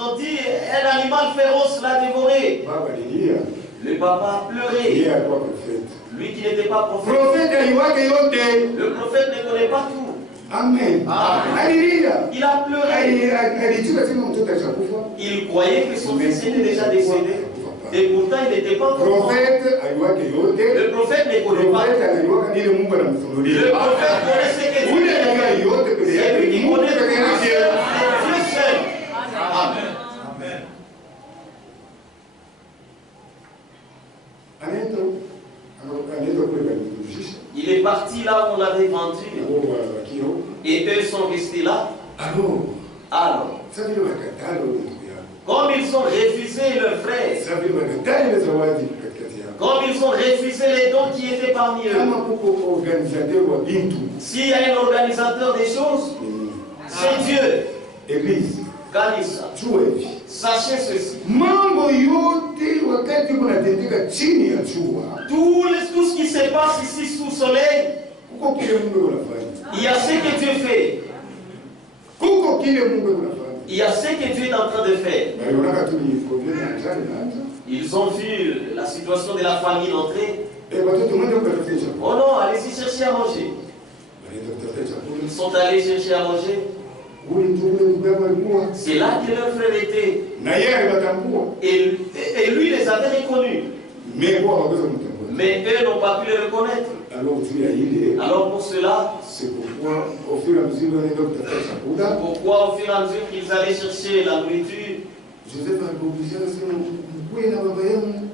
ont dit, un animal féroce l'a dévoré. Le papa a pleuré. Lui qui n'était pas prophète. Le prophète ne connaît pas tout. Amen. Il a pleuré. Il croyait que son fils était déjà décédé. Et pourtant, il n'était pas encore mort. Le prophète ne connaît pas. Le prophète connaît ce que Dieu fait. C'est lui qui connaît le Dieu seul. Amen. Il est parti là où on l'avait vendu. Et eux sont restés là. Alors, comme ils ont refusé leur frère, comme ils ont refusé les dons qui étaient parmi eux, s'il y a un organisateur des choses, c'est Dieu. Église. Kanisa. Sachez ceci. Tout ce qui se passe ici sous le soleil, il y a ce que Dieu fait. Il y a ce que Dieu est en train de faire. Ils ont vu la situation de la famille entrer. Oh non, allez-y chercher à manger. Ils sont allés chercher à manger. C'est là que leur frère était. Et lui les avait reconnus. Mais eux n'ont pas pu les reconnaître. Alors pour cela, pourquoi au fur et à mesure qu'ils allaient chercher la nourriture,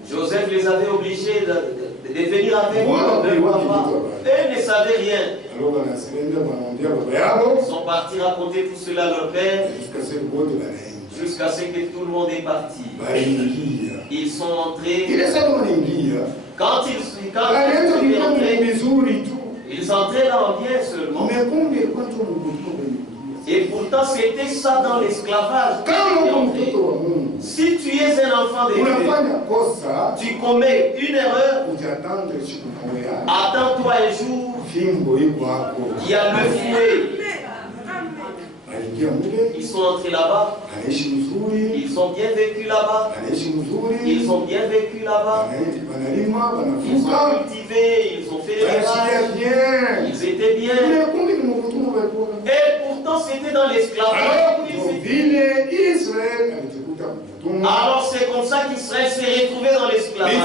Joseph les avait obligés de venir avec leur papa. Eux ne savaient rien. Ils sont partis raconter tout cela à leur père jusqu'à ce que tout le monde est parti. Ils sont entrés. Quand ils entraient dans bien seulement. Et pourtant, c'était ça dans l'esclavage. Si tu es un enfant de Dieu, tu commets une erreur, attends-toi un jour, il y a le fouet. Ils sont entrés là-bas. Ils ont bien vécu là-bas. Ils ont bien vécu là-bas. Ils ont cultivé, ils ont fait des ménages. Ils étaient bien. Et pourtant, c'était dans l'esclavage. Alors c'est comme ça qu'Israël s'est retrouvé dans l'esclavage.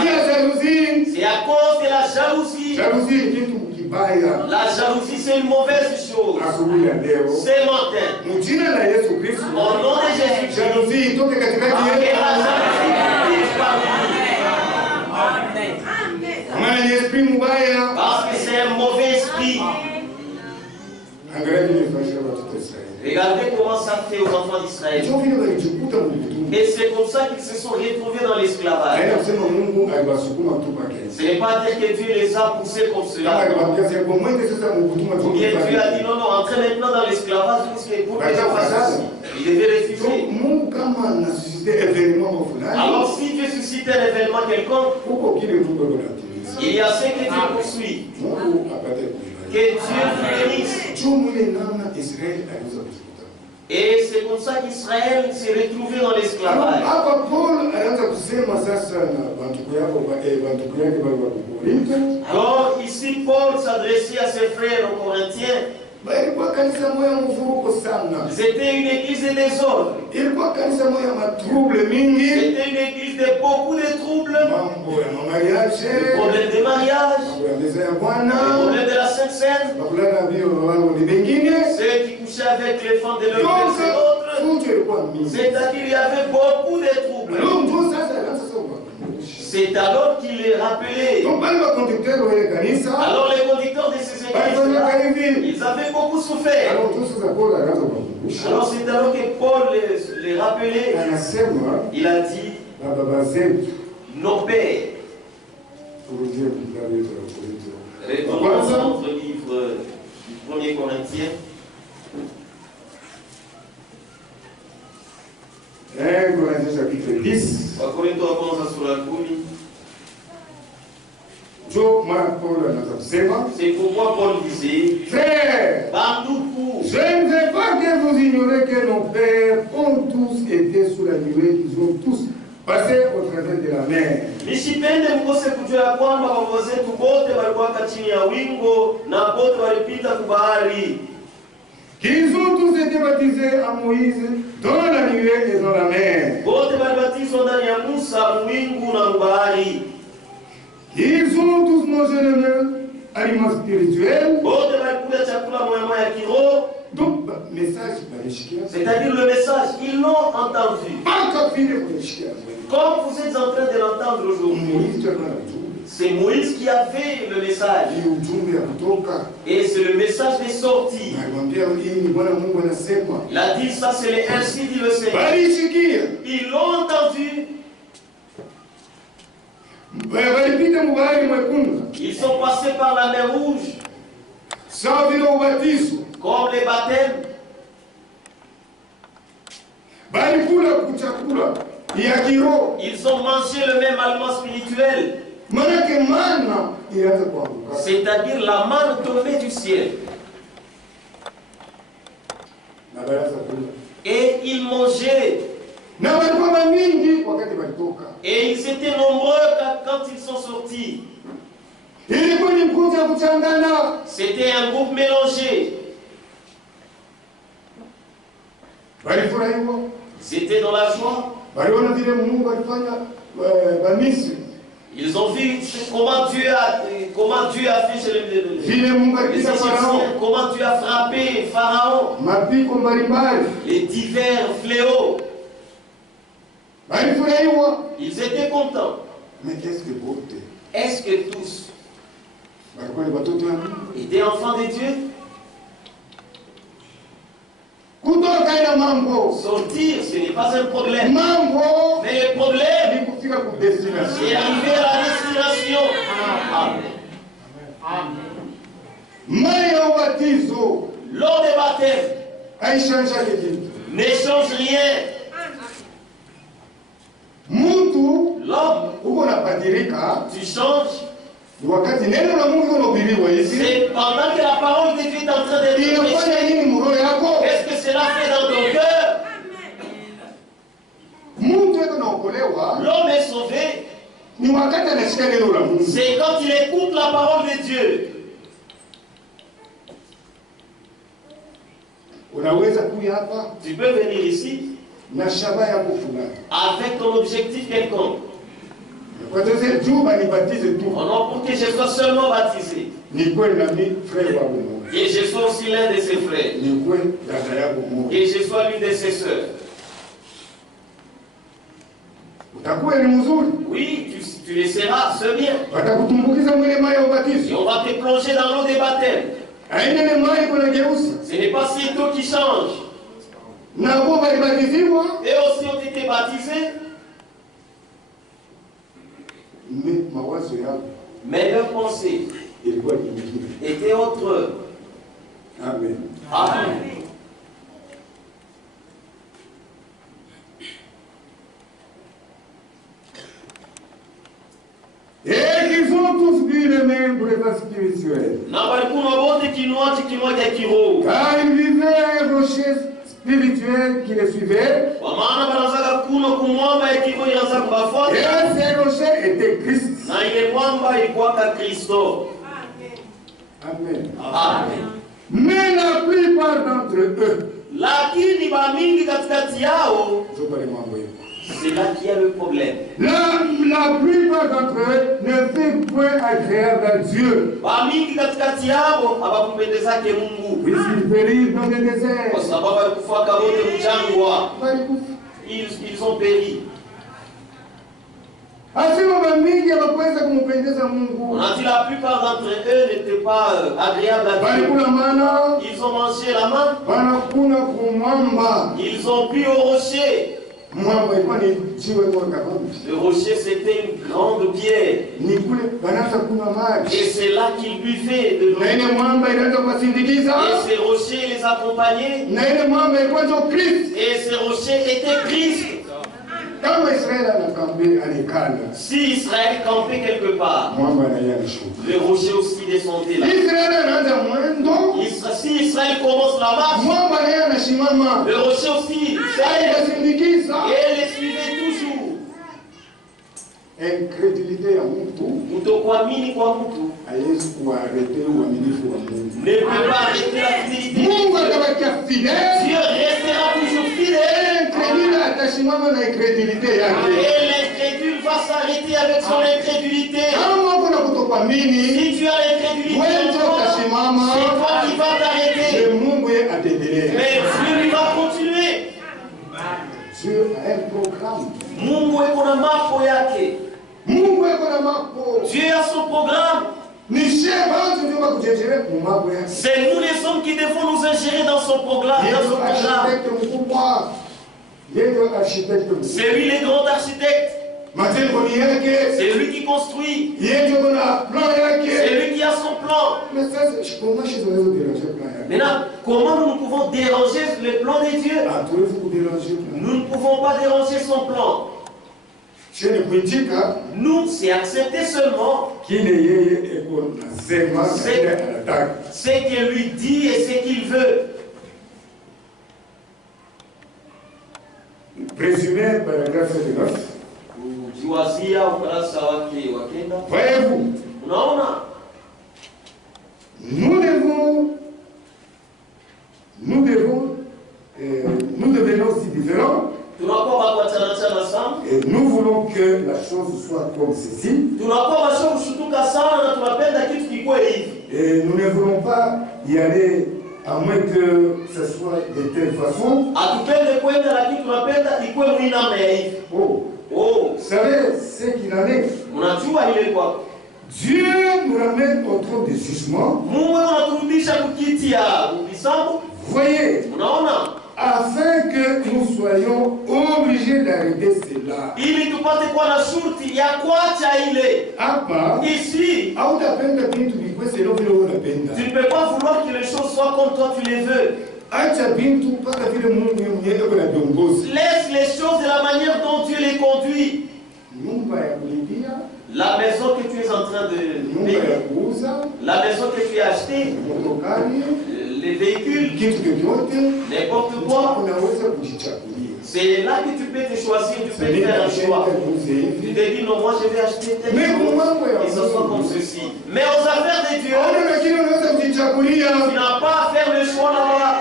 C'est à cause de la jalousie. La jalousie, c'est une mauvaise chose. Ce matin, au nom de Jésus-Christ, que la jalousie parmi nous. Parce que c'est un mauvais esprit. Regardez comment ça fait aux enfants d'Israël. Et c'est comme ça qu'ils se sont retrouvés dans l'esclavage. Ce n'est pas dire que Dieu les a poussés comme cela. Ou bien Dieu a dit non, non, entrez maintenant dans l'esclavage pour que Dieu fasse ceci. Il devait refuser. Alors si Dieu suscite un événement quelconque, il y a ce que Dieu poursuit. Que Dieu vous bénisse. Et c'est comme ça qu'Israël s'est retrouvé dans l'esclavage. Alors ici Paul s'adressait à ses frères aux Corinthiens. C'était une église de désordre. C'était une église de beaucoup de troubles. Le problème des mariages, le problème de la Sainte Seine, ceux qui couchaient avec les femmes de leur frères et autres. C'est-à-dire qu'il y avait beaucoup de troubles. C'est alors qu'il les rappelait. Alors les conducteurs de ces églises, ils avaient beaucoup souffert. Alors c'est alors que Paul les rappelait. Il a dit, nos pères. Retournons dans notre livre du 1er Corinthiens. 1 Corinthiens chapitre 10. C'est pourquoi Paul disait, frères, je ne veux pas que vous ignorez que nos pères ont tous été sous la nuée, qu'ils ont tous passé au travers de la mer. Qu'ils ont tous été baptisés à Moïse dans la nuée et dans la mer. Ils ont tous mangé le même aliment spirituel. Donc, message, c'est-à-dire le message, ils l'ont entendu. Comme vous êtes en train de l'entendre aujourd'hui. C'est Moïse qui a fait le message. Et c'est le message des sorties. Il a dit ça, c'est ainsi dit le Seigneur. Ils l'ont entendu. Ils sont passés par la mer Rouge. Comme les baptêmes. Ils ont mangé le même aliment spirituel. C'est-à-dire la manne tombée du ciel. Et ils mangeaient. Et ils étaient nombreux quand ils sont sortis. C'était un groupe mélangé. Ils étaient dans la joie. Ils ont vu comment Dieu a fait chez les Égyptiens, comment Dieu a frappé Pharaon, les divers fléaux. Ils étaient contents. Mais est-ce que tous étaient enfants de Dieu? Sortir, ce n'est pas un problème. Mais le problème, c'est arriver à la destination. Amen. L'eau des baptêmes ne change rien. L'homme, tu changes. C'est pendant que la parole de Dieu est en train de prêcher. Qu'est-ce que cela fait dans ton cœur? L'homme est sauvé. C'est quand il écoute la parole de Dieu. Tu peux venir ici avec ton objectif quelconque. Oh non, pour que je sois seulement baptisé. Et je sois aussi l'un de ses frères. Et je sois l'une de ses sœurs. Oui, tu les seras, c'est bien. Et on va te plonger dans l'eau des baptêmes. Ce n'est pas si toi qui change. Et aussi ont été baptisés. Mais leurs pensées étaient autres. Amen. Amen. Et qu'ils ont tous bu le même breuvage spirituel. Car ils vivaient un rocher spirituel qui les suivait. Et ces rochers étaient Christ. Amen. Amen. Mais la plupart d'entre eux, c'est là qu'il y a le problème. La plupart d'entre eux ne furent point agréables à Dieu. Puisqu'ils périrent dans le désert. Ils ont péri. On a dit la plupart d'entre eux n'étaient pas agréables à Dieu. Ils ont mangé la main. Ils ont bu au rocher. Le rocher, c'était une grande pierre. Et c'est là qu'ils buvaient de l'eau. Et ces rochers les accompagnaient. Et ces rochers étaient Christ. Si Israël campait quelque part, le rocher aussi descendait là. Si Israël commence la marche, le rocher aussi et les suivait toujours. Incrédulité à Moutou. Ne peut pas arrêter la fidélité. Dieu restera toujours fidèle. Et l'incrédule va s'arrêter avec son incrédulité. Si tu as l'incrédulité, c'est toi qui vas t'arrêter. Mais Dieu lui va continuer. Dieu a un programme. Dieu a son programme. C'est nous les hommes qui devons nous ingérer dans son programme. C'est lui le grand architecte. C'est lui qui construit. C'est lui qui a son plan. Maintenant, comment nous pouvons déranger le plan de Dieu? Nous ne pouvons pas déranger son plan. Nous, c'est accepter seulement ce qu'il lui dit et ce qu'il veut. Présumé par la grâce de Dieu. Voyez-vous, nous devenons aussi différents. Et nous voulons que la chose soit comme ceci. Et nous ne voulons pas y aller à moins que ce soit de telle façon. Vous savez ce qu'il en est. Dieu nous ramène au trône de jugement. Voyez, afin que nous soyons obligés d'arrêter cela. Ici, tu ne peux pas vouloir que les choses soient comme toi tu les veux. Laisse les choses de la manière dont Dieu les conduit. La maison que tu es en train de payer, la maison que tu as achetée, les véhicules, n'importe quoi, c'est là que tu peux te choisir, tu peux faire un choix. Tu te dis non, moi je vais acheter tel chose, et ce soit comme ceci. Mais aux affaires de Dieu, tu n'as pas à faire le choix là-bas.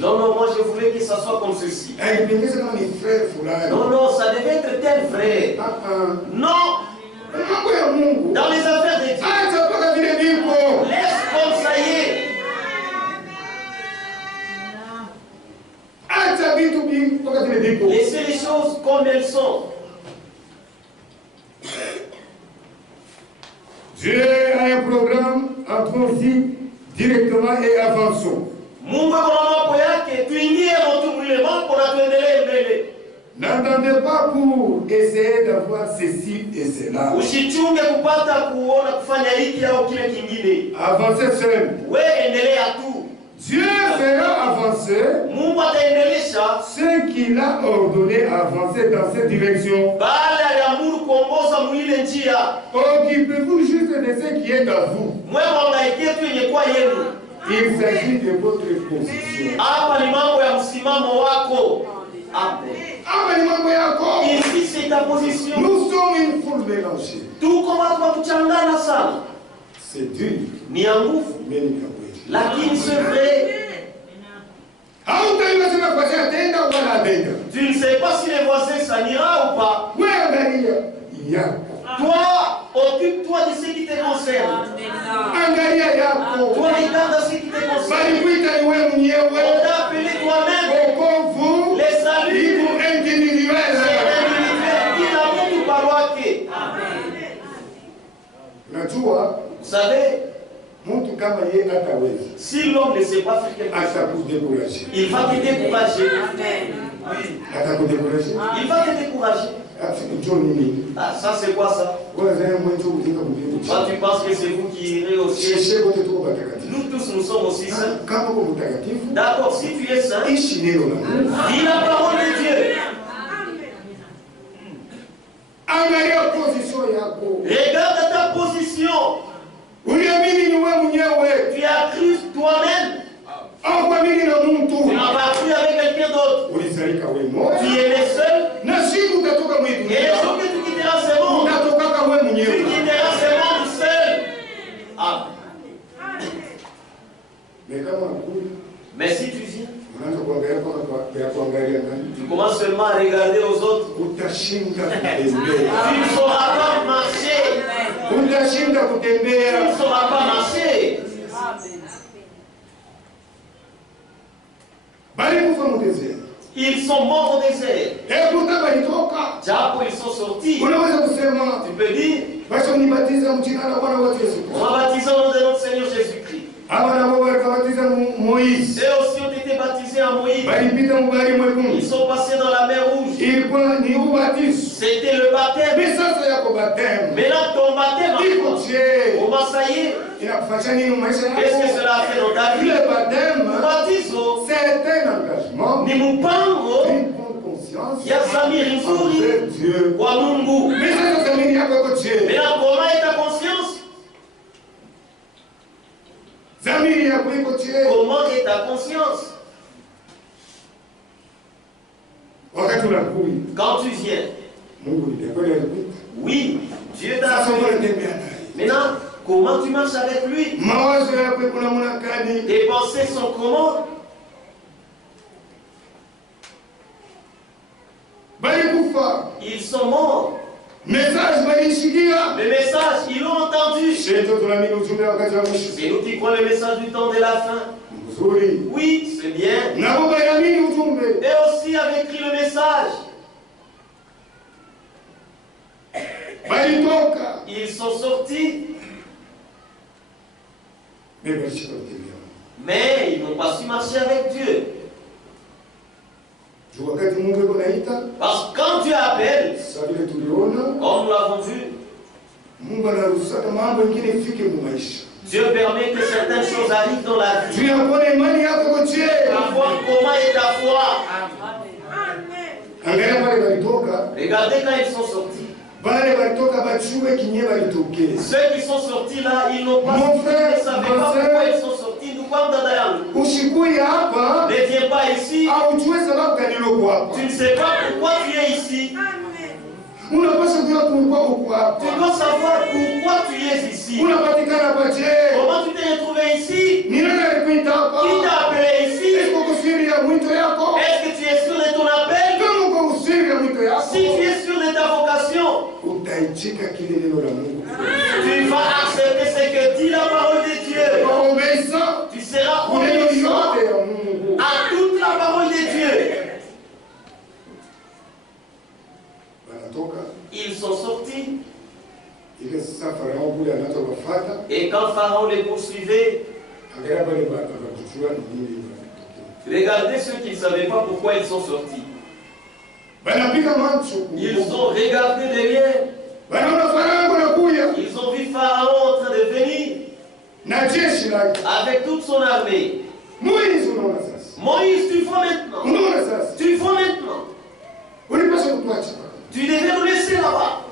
Non, non, moi je voulais que ça soit comme ceci. Non, non, ça devait être tel frère. Non. Dans les affaires de Dieu, laisse comme ça y est. Laissez les choses comme elles sont. Dieu a un programme entre aussi directement et avançons. N'entendez pas pour essayer d'avoir ceci et cela. Avancez seul. Dieu fera avancer ce qu'il a ordonné avancer dans cette direction. Occupez-vous juste de ce qui est à vous. Il s'agit de votre position. Ici c'est ta position. Nous sommes une foule mélangée. C'est dur. Lakini c'est vrai. Tu ne sais pas si les voisins ça ira ou pas. Toi, occupe-toi de ce qui te concerne. Toi, regarde ce qui te concerne. On t'a appelé toi-même. Les saluts. C'est individuel. Vous savez, si l'homme ne sait pas faire quelque chose, il va te décourager. Il va te décourager. Ah, ça c'est quoi ça? Toi tu penses que c'est vous qui irez au ciel? Nous tous nous sommes aussi saints. D'accord, si tu es saint, dis la parole de Dieu. Regarde ta position. Tu as cru toi-même. Tu n'as pas cru avec quelqu'un d'autre. Tu es né seul. Et les jours que tu quitteras ce monde, tu quitteras ce monde seul. Ah. Mais si tu viens, tu commences seulement à regarder aux autres. Tu ne sauras pas marcher. Tu ne sauras pas marcher. Ils sont morts au désert. Japo, ils sont sortis. Tu peux dire, on va baptiser au nom de notre Seigneur Jésus-Christ. Eux aussi ont été baptisés en Moïse. Ils sont passés dans la mer Rouge. C'était le baptême. Maintenant ton baptême, comment ça y est? Qu'est-ce que cela a fait dans ta vie? Le baptise, c'est un engagement. Maintenant comment est ta conscience? Comment est ta conscience? Quand tu viens, oui, Dieu t'a appelé. Maintenant, comment tu marches avec lui? Tes pensées sont comment? Ils sont morts. Le message, ils l'ont entendu. C'est nous qui croyons le message du temps de la fin. Oui, c'est bien. Et aussi avaient écrit le message. Ils sont sortis. Mais ils n'ont pas su marcher avec Dieu. Parce que quand Dieu appelle, comme nous l'avons vu, Dieu permet que certaines choses arrivent dans la vie. Pour voir comment est ta foi. Regardez quand ils sont sortis. Ceux qui sont sortis là, ils n'ont pas ne savaient pas pourquoi ils sont sortis. Ne viens pas ici. Tu ne sais pas pourquoi tu es ici. Tu dois savoir pourquoi tu es ici. Comment tu t'es retrouvé ici? Qui t'a appelé ici? Est-ce que tu es sûr de ton appel? Si tu es sûr de ta vocation, tu vas accepter ce que dit la parole de Dieu. Tu seras obéissant à toute la parole de Dieu. Ils sont sortis. Et quand Pharaon les poursuivait, Regardez ceux qui ne savaient pas pourquoi ils sont sortis. Ils ont regardé derrière. Ils ont vu Pharaon en train de venir avec toute son armée. Moïse, tu vois maintenant. Tu vois maintenant. Tu devais nous laisser là-bas.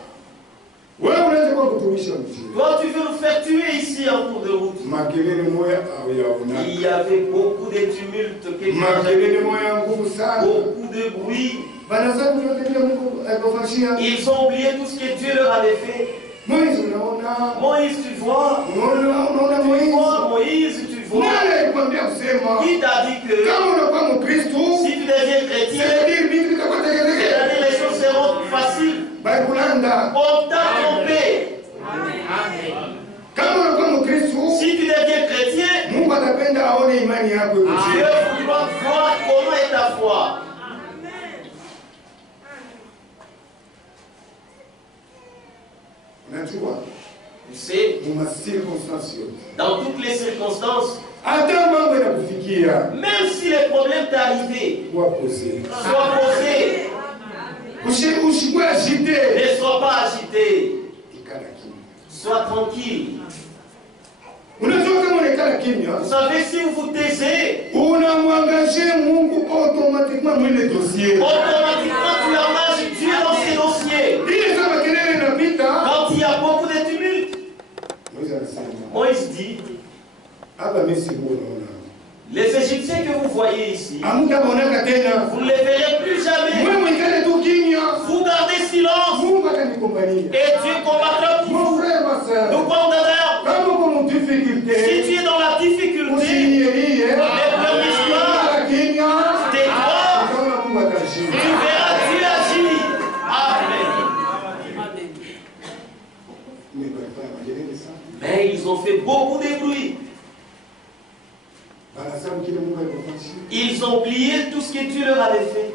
Toi, tu veux nous faire tuer ici en cours de route. Il y avait beaucoup de tumultes, beaucoup de bruit. Ils ont oublié tout ce que Dieu leur avait fait. Moïse, tu vois. Moïse, tu vois. Qui t'a dit que si tu deviens chrétien, c'est-à-dire les choses seront faciles. On t'a trompé. Si tu deviens chrétien, Dieu voudra voir comment est ta foi. Tu sais, dans toutes les circonstances, même si les problèmes t'arrivent, sois posé. Ne sois pas agité. Sois tranquille. Vous savez, si vous vous taisez, automatiquement tu engages Dieu dans ses dossiers. Quand il y a beaucoup de tumulte, Moïse dit, les Égyptiens que vous voyez ici, vous ne les verrez plus jamais. Vous gardez silence et Dieu combattra pour vous. Nous condamnons. Si tu es dans la difficulté, les pleurs d'histoire, tais-toi, tu verras Dieu agir. Amen. Mais ils ont fait beaucoup de bruit. Ils ont oublié tout ce que Dieu leur avait fait.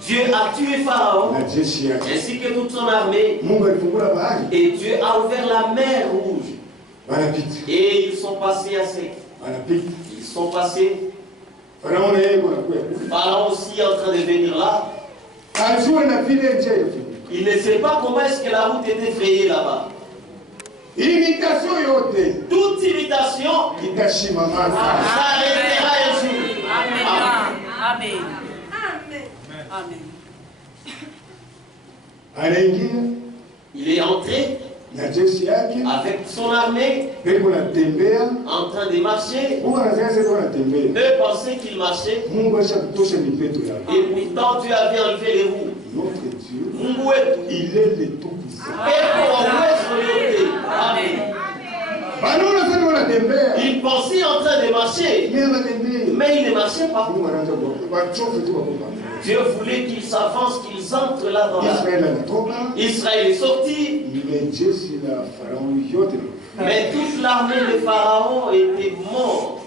Dieu a tué Pharaon ainsi que toute son armée. Et Dieu a ouvert la mer rouge. Et ils sont passés à sec. Ils sont passés. Pharaon aussi est en train de venir là. Il ne sait pas comment est-ce que la route était frayée là-bas. Toute imitation s'arrêtera un jour. Amen. Amen. Il est entré avec son armée en train de marcher. Eux pensaient qu'il marchait. Et pourtant Dieu avait enlevé les roues. Il est le Tout-Puissant. Amen. Il pensait en train de marcher, mais il ne marchait pas. Dieu voulait qu'ils s'avancent, qu'ils entrent là-dedans. Israël est sorti. Mais toute l'armée de Pharaon était morte.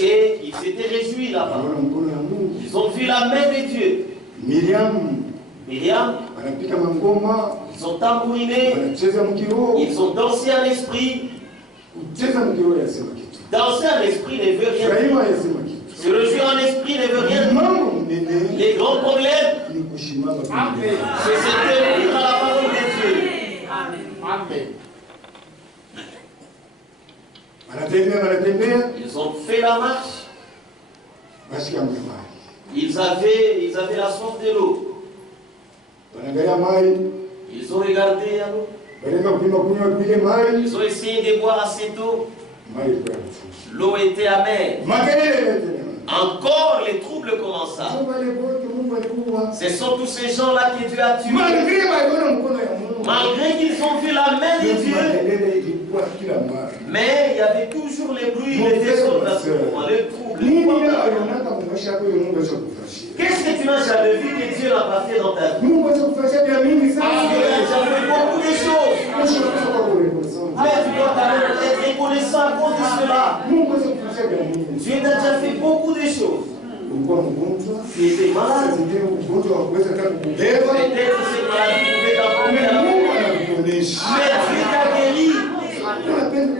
Et ils s'étaient réjouis là-bas. Ils ont vu la main de Dieu. Myriam, ils ont tambouriné, ils ont dansé en esprit. Danser en esprit ne veut rien dire. Se réjouir en esprit ne veut rien dire. Les grands problèmes, c'est se tenir à la parole de Dieu. Amen. Ils ont fait la marche. Ils avaient la soif de l'eau. Ils ont regardé à l'eau. Ils ont essayé de boire assez d'eau. L'eau était amère. Encore les troubles commençaient. Ce sont tous ces gens-là que Dieu a tués. Malgré qu'ils ont vu la main de Dieu. Mais il y avait toujours les bruits, les désordres, les troubles. Qu'est-ce que tu n'as jamais vu que Dieu n'a pas fait dans ta vie? Dieu a déjà fait beaucoup de choses. Mais tu dois quand même être reconnaissant à cause de cela. Dieu t'a déjà fait beaucoup de choses. Tu étais malade. Peut-être cette maladie pouvait t'apporter à la mort. Mais Dieu t'a guéri.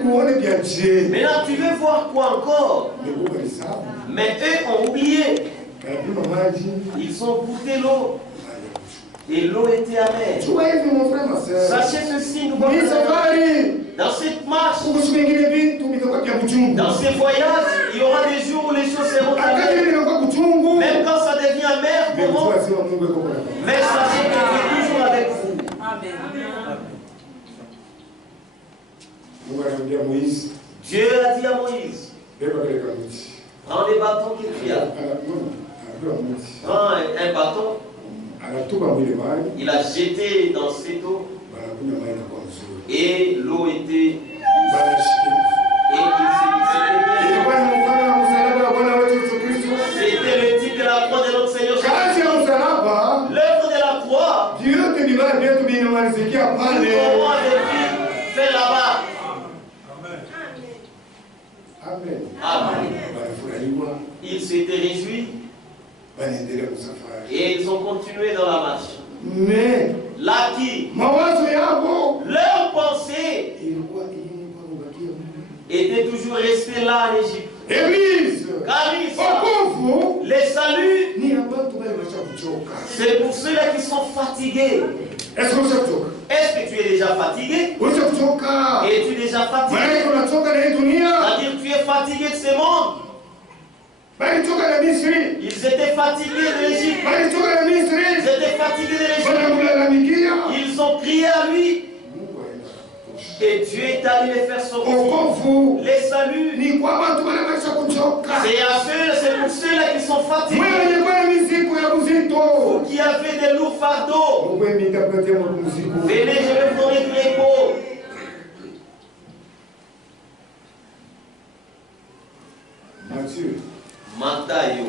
Maintenant, tu veux voir quoi encore? Mais eux ont oublié. Ils ont goûté l'eau. Et l'eau était amère. Sachez ceci, nous voyons dans cette marche, dans ces voyages, il y aura des jours où les choses seront amères. Même quand ça devient amer, comment? Mais sachez que Dieu est toujours avec vous. Amen. Dieu a dit à Moïse, prends les bâtons que tu as. Prends un bâton. Il a jeté dans cette eau et l'eau était c'était le type de la croix de notre Seigneur Jésus. L'œuvre de la croix. Dieu te dira bientôt comment faire là-bas. Amen. Amen. Ils s'étaient réjouis. Et ils ont continué dans la marche. Mais là qui leur pensée était toujours restée là en Égypte. Car les saluts, c'est pour ceux-là qui sont fatigués. Est-ce que tu es déjà fatigué? Es-tu déjà fatigué? C'est-à-dire que tu es fatigué de ce monde. Ils étaient fatigués de l'Égypte. Ils étaient fatigués de l'Égypte. Ils ont crié à lui. Et Dieu est allé les faire sortir. Les saluts. C'est pour ceux-là qui sont fatigués. Vous qui avez des lourds fardeaux. Venez, je vais vous donner du repos. Matthieu. Mathayo.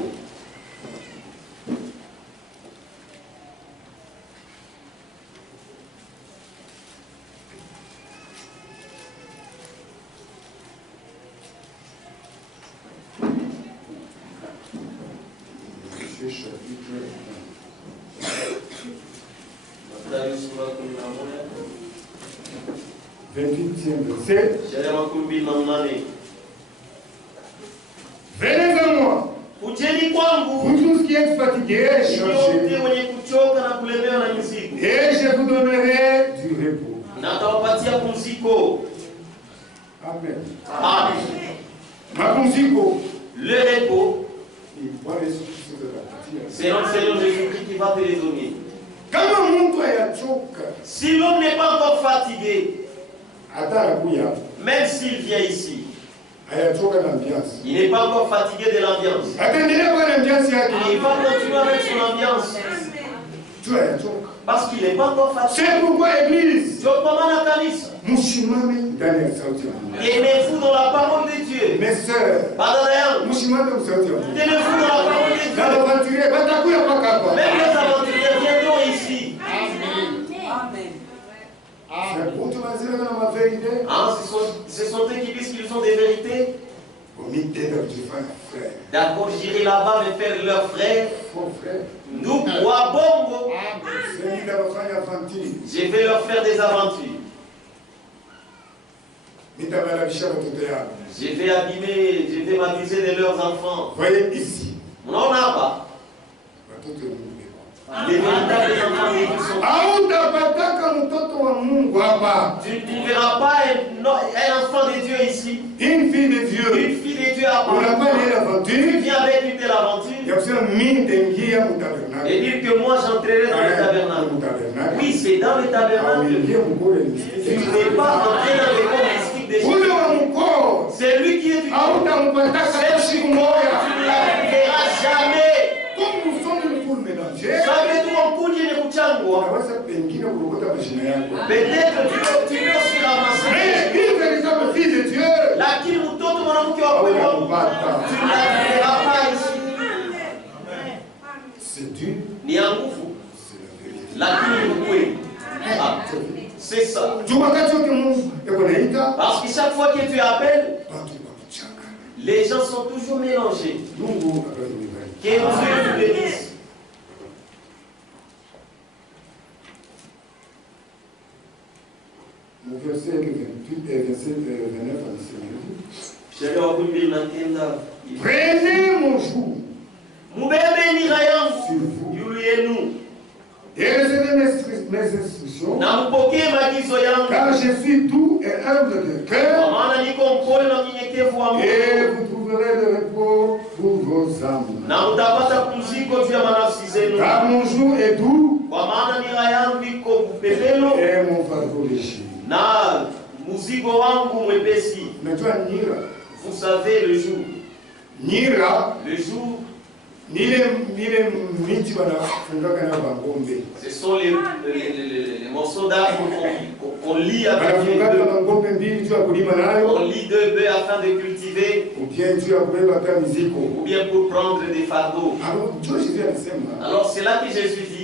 Mathayo sura 28e verset. Venez à moi. Vous tous qui êtes fatigués, chargés, et je vous donnerai du repos. Amen. Amen. Le repos, c'est notre Seigneur Jésus-Christ qui va te les donner. Si l'homme n'est pas encore fatigué, même s'il vient ici, il n'est pas encore fatigué de l'ambiance. Il va continuer avec son ambiance. Parce qu'il n'est pas encore fatigué. C'est pourquoi l'église. Aimez-vous dans la parole de Dieu. Mes sœurs. Tenez-vous dans la parole de Dieu. Même les aventuriers viendront ici. Amen. Ah, ce sont eux qui disent qu'ils ont des vérités. D'accord, j'irai là-bas me faire leurs frères. Nous, Wabongo. Je vais leur faire des aventures. Je vais abîmer, je vais m'abuser de leurs enfants. Voyez ici. Non, n'a pas. Les véritables enfants de Dieu sont. Tu ne verras pas un enfant de Dieu ici. Une fille de Dieu. Une fille de Dieu à part. Tu viens avec une telle aventure. Et dire que moi j'entrerai dans le tabernacle. Oui, c'est dans le tabernacle. Tu n'es pas entré dans les corps mystiques des gens. C'est lui qui est du corps. C'est lui qui mort. Tu ne la verras jamais. Comme nous sommes une foule mélangée, peut-être tu veux aussi ramasser. Mais une véritable fille de Dieu, tu ne la verras pas ici. C'est Dieu. C'est ça. Parce que chaque fois que tu appelles, les gens sont toujours mélangés. Que Dieu vous bénisse. Verset 29 mes instructions, na mpokee maagizo yangu, car je suis doux et humble de kwa cœur, maana niko mpole na mnyenyekevu wa et moyo, vous trouverez le repos pour vos âmes. na mtapata pumziko juu ya manafsi zenu. Car mon joug est doux, Kwa maana nira yangu iko upepelo, et mon fardeau léger. na mzigo wangu mwepesi. Unajua nira, Vous savez le jour, nira le jour, nile miti wanafungaka na bangombe. ce sont les morceaux d'arbre qu'on lit avec les Wanafungaka bœufs. bangombe mbili juu ya kulima nayo, On lit 2 bœufs afin de cultiver ou bien juu ya kubeba hata mizigo. ou bien pour prendre des fardeaux. Alors Dieu Jésus anasema, Alors c'est là que Jésus dit,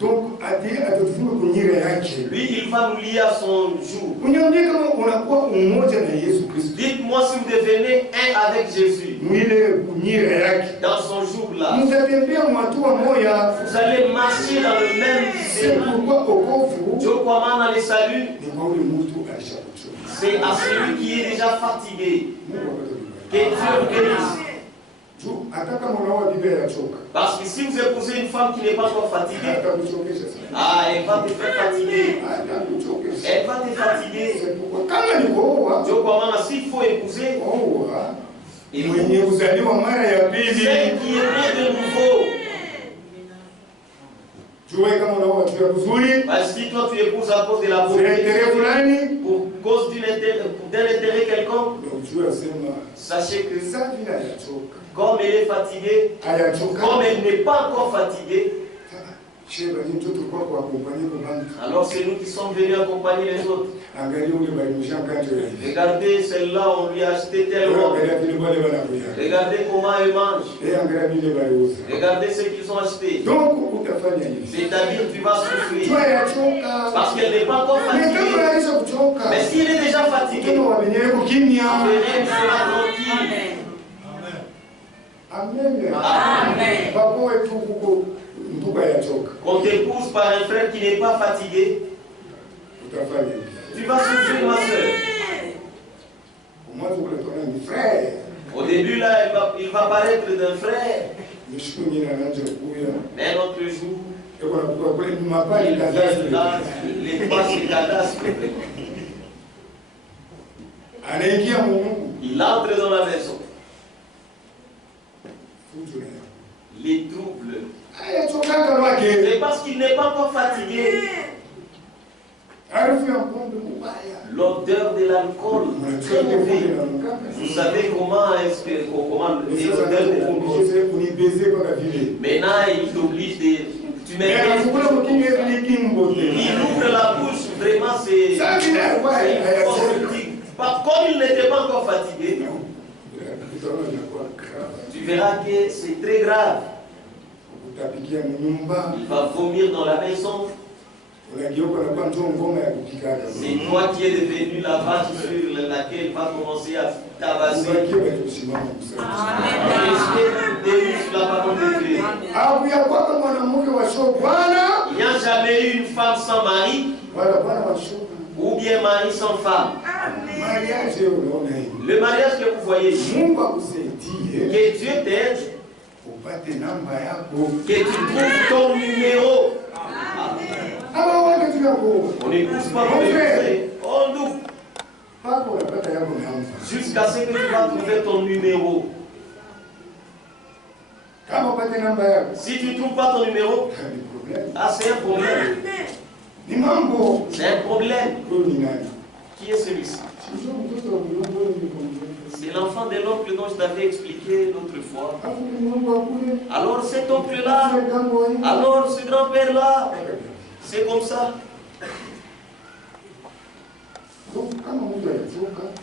donc atatufunga kunyira yake. lui il va nous lier à son jour. Uniambie kama unakuwa umoja na Yesu Kristo. Dites-moi si vous devenez un avec Jésus Mwile kunyira yake. dans son jour-là. Mtatembea mwatua moya. Vous allez marcher dans le même C'est chemin. pourquoi okovu Dieu kwa maana le salut, ni kwa ule mtu alishakuchoka. c'est à celui qui est déjà fatigué. Mungu akatubariki. Que Dieu bénisse. Tu hata kama unaoa bibi yachoka. Parce que si vous épousez une femme qui n'est pas encore fatiguée, Atakuchokesha sana. ah, elle va te faire fatiguer. Atakuchokesha. Elle va te fatiguer. C'est pourquoi kama ni kuoa, Dieu kwa maana s'il faut épouser, oa et mwenye kuzaliwa mara ya pili. celle qui est née de nouveau. Jua kama unaoa tu ya kuzuri. Parce que si toi tu épouses à cause de la Kuna intérêt beauté, fulani. pour cause d'un intérêt quelconque, Donc Dieu asema sachez que sasa vile ayachoka. comme elle est fatiguée, Ayachoka. comme elle n'est pas encore fatiguée, Sheba ni mtoto kwa kuakompanya kwa bantu. alors c'est nous qui sommes venus accompagner les autres. Angalia ule bali mshanga ndio hivi. Regardez celle-là, on lui a acheté tellement. Angalia vile wale wanakuja. Regardez comment elle mange. Angalia vile bali uza. Regardez ce qu'ils ont acheté. Donc utafanya hivi. C'est-à-dire tu vas souffrir. Jua yachoka. Parce qu'elle n'est pas encore Mais kama fatiguée. aisha kuchoka. Mais s'il est déjà fatigué, Kama wamenyewe kukimya. elle sera tranquille. Amen. Amen. Babo wetu kuko nduka yachoka. Qu'on t'épouse par un frère qui n'est pas fatigué, Utafanya hivi. tu vas souffrir, ma soeur. Mwanzo kule tuna ni frère. Au début, là, il va paraître d'un frère. Nishukuru mimi na nanje kuya. Mais un autre jour, Eko na kutoka kule ni mapali il vient là, kadastre. les pas se cadastrent. Anaingia Mungu. Il entre dans la maison. Futu na. Les troubles. Ayachoka kwake. C'est parce qu'il n'est pas encore fatigué. Harufu ya pombe mbaya. L'odeur de l'alcool, très mauvais. Vous savez comment est-ce que comment l'odeur de l'alcool. Maintenant, il t'oblige de. Tu mets. Il ouvre la bouche, vraiment, c'est. Comme il n'était pas encore fatigué, tu verras que c'est très grave. Il va vomir dans la maison. C'est toi qui es devenu la vache sur laquelle il va commencer à tabasser. Sur la parole de Dieu. Il n'y a jamais eu une femme sans mari ou bien mari sans femme. Le mariage que vous voyez ici, que Dieu t'aide, que tu trouves ton numéro. On n'épouse pas pour épouser, on nous. Jusqu'à ce que tu vas trouver ton numéro. Si tu ne trouves pas ton numéro, ah, c'est un problème. C'est un problème. Qui est celui-ci? C'est l'enfant de l'oncle dont je t'avais expliqué l'autre fois. Alors cet oncle-là, alors ce grand-père-là, c'est comme ça.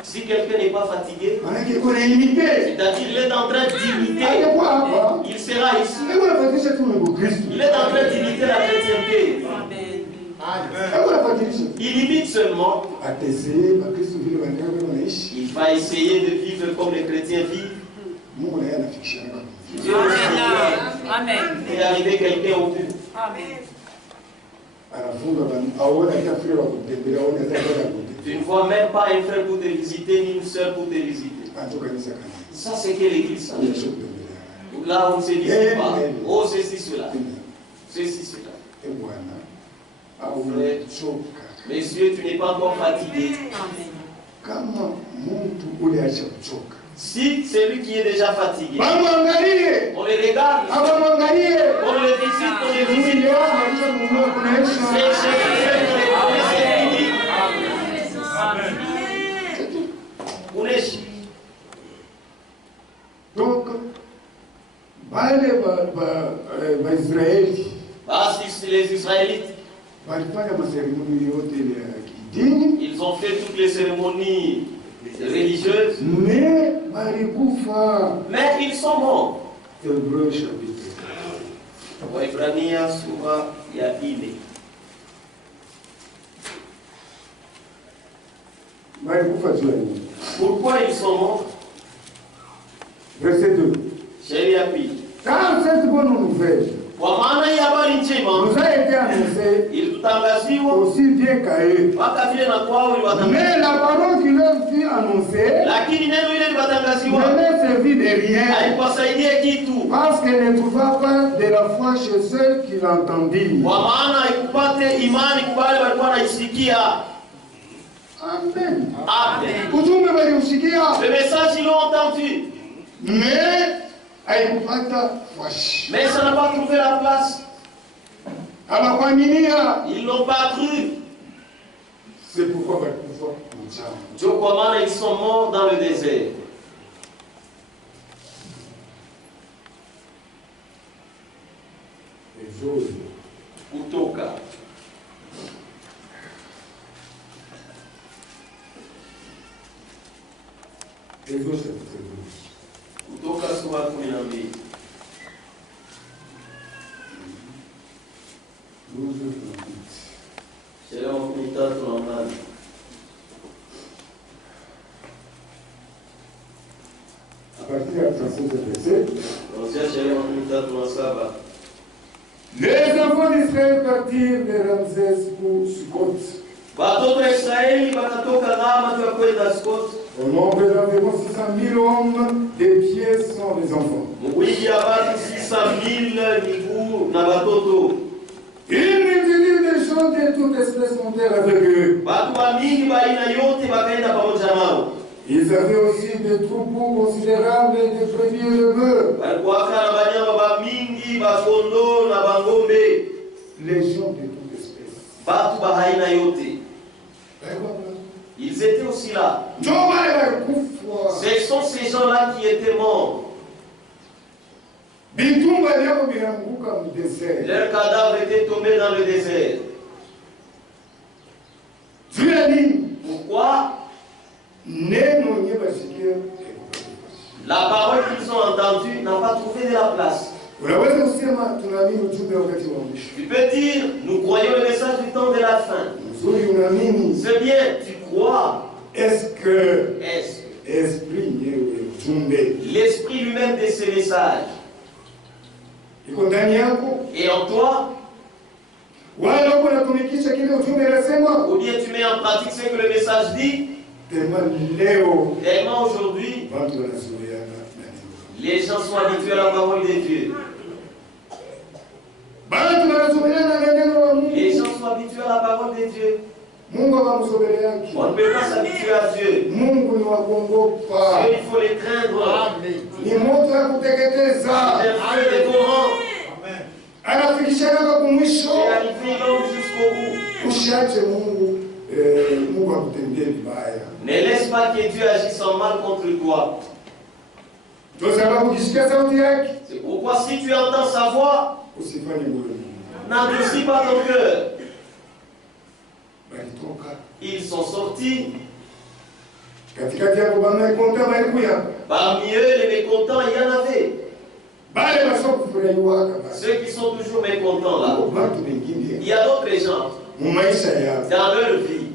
Si quelqu'un n'est pas fatigué, c'est-à-dire qu'il est en train d'imiter, il sera ici. Il est en train d'imiter la chrétienté. Il imite seulement. Il va essayer de vivre comme les chrétiens vivent. Dieu Amen. est arrivé quelqu'un au bout. Amen. Tu ne vois même pas un frère pour te visiter, ni une soeur pour te visiter. Ça, c'est quelle église? Là, on ne se visite pas. Oh, ceci, cela. Ceci, cela. Messieurs, tu n'es pas encore fatigué. Si c'est lui qui est déjà fatigué, on les regarde, on les visite, Donc, les Israélites, ils ont fait toutes les cérémonies religieuses, mais ils sont morts. Hébreux chapitre. Waebrania sura ya 4. Pourquoi ils sont morts? Verset 2. Car cette bonne nouvelle nous a été annoncée aussi bien qu'à eux. Mais la parole qui leur fut annoncée ne leur servit de rien parce qu'elle ne trouva pas de la foi chez ceux qui l'entendirent. Amen. Le message, ils l'ont entendu. Mais ça n'a pas trouvé la place. Ils n'ont pas cru. C'est pourquoi ils sont morts dans le désert. Kutoka. Kutoka sura 12. Chelewa 13 à partir de 37 verset. Les enfants d'Israël partirent de Ramsès pour Sukkot. Au nombre d'environ 600 000 hommes, des pieds sont les enfants. Une multitude de gens de toute espèce montèrent avec eux. Ils avaient aussi des troupeaux considérables et des brebis et de bœufs. Les gens de toute espèce. Ils étaient aussi là. Ce sont ces gens-là qui étaient morts. Leurs cadavres étaient tombés dans le désert. Pourquoi? La parole qu'ils ont entendue n'a pas trouvé de la place. Tu peux dire, nous croyons le message du temps de la fin. C'est bien, tu crois. Est-ce que l'esprit lui-même de ces messages et en toi, ou bien tu mets en pratique ce que le message dit? Tellement aujourd'hui, les gens sont habitués à la parole de Dieu. Les gens sont habitués à la parole de Dieu. On ne peut pas s'habituer à Dieu. Dieu, il faut les craindre. C'est un feu dévorant. C'est arrivé l'homme jusqu'au bout. Ne laisse pas que Dieu agisse en mal contre toi. C'est pourquoi si tu entends sa voix, n'endurcis pas ton cœur. Ils sont sortis. Parmi eux, les mécontents, il y en avait. Ceux qui sont toujours mécontents là. Il y a d'autres gens dans leur vie.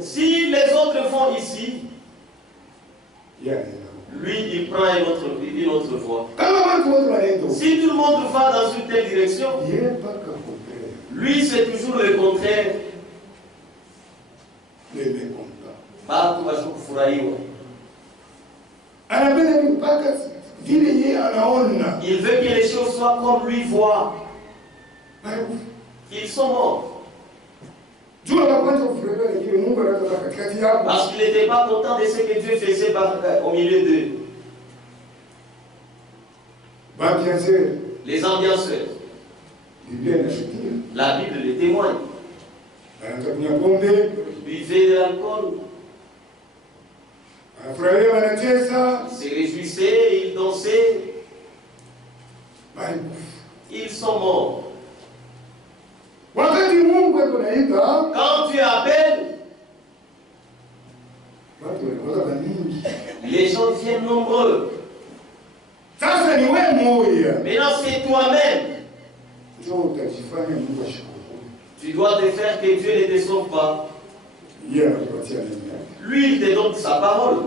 Si les autres font ici, lui, il prend une autre voie. Si tout le monde va dans une telle direction, lui, c'est toujours le contraire. Il veut que les choses soient comme lui voit. Ils sont morts. Parce qu'il n'était pas content de ce que Dieu faisait au milieu d'eux. Les ambianceurs. La Bible le témoigne. Ils buvaient de l'alcool. Ils se réjouissaient, ils dansaient. Ils sont morts. Quand tu appelles, les gens viennent nombreux. Maintenant, c'est toi-même. Tu dois te faire que Dieu ne te sauve pas. Lui, il te donne sa parole.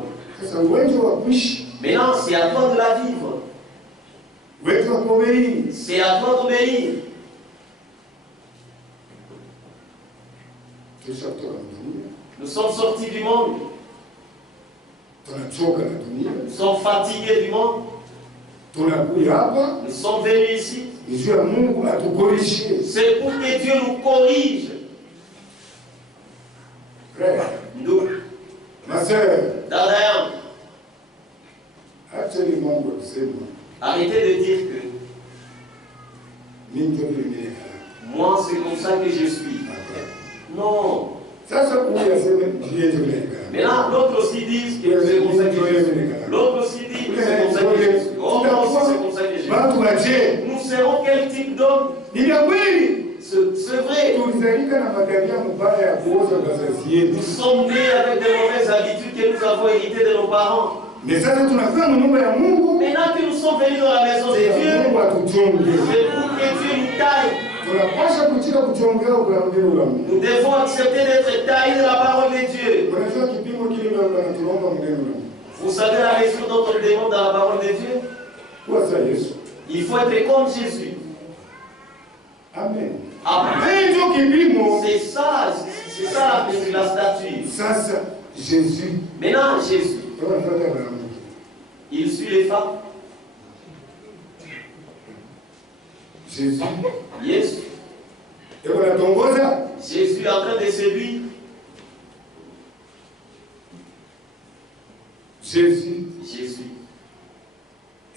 Maintenant, c'est à toi de la vivre. C'est à toi d'obéir. Nous sommes sortis du monde. Nous sommes fatigués du monde. Nous sommes venus ici. C'est pour que Dieu nous corrige. Frère, nous, ma soeur, Dadaïan, arrêtez de dire que moi c'est comme ça que je suis. Non. Maintenant, l'autre aussi dit que c'est comme ça que je suis. L'autre aussi dit que c'est comme ça que je suis. Oh, moi aussi c'est comme ça que je suis. Nous serons quel type d'homme? C'est vrai. Nous sommes nés avec des mauvaises habitudes que nous avons héritées de nos parents. Maintenant que nous sommes venus dans la maison de Dieu, c'est pour que Dieu nous taille. Nous devons accepter d'être taillés de la parole de Dieu. Vous savez la raison dont on demande dans la parole de Dieu? Il faut être comme Jésus. Amen. Amen. C'est ça la statue. Jésus. Maintenant, Jésus. Il suit les femmes. Jésus. Yes. Jésus est en train de séduire. Jésus.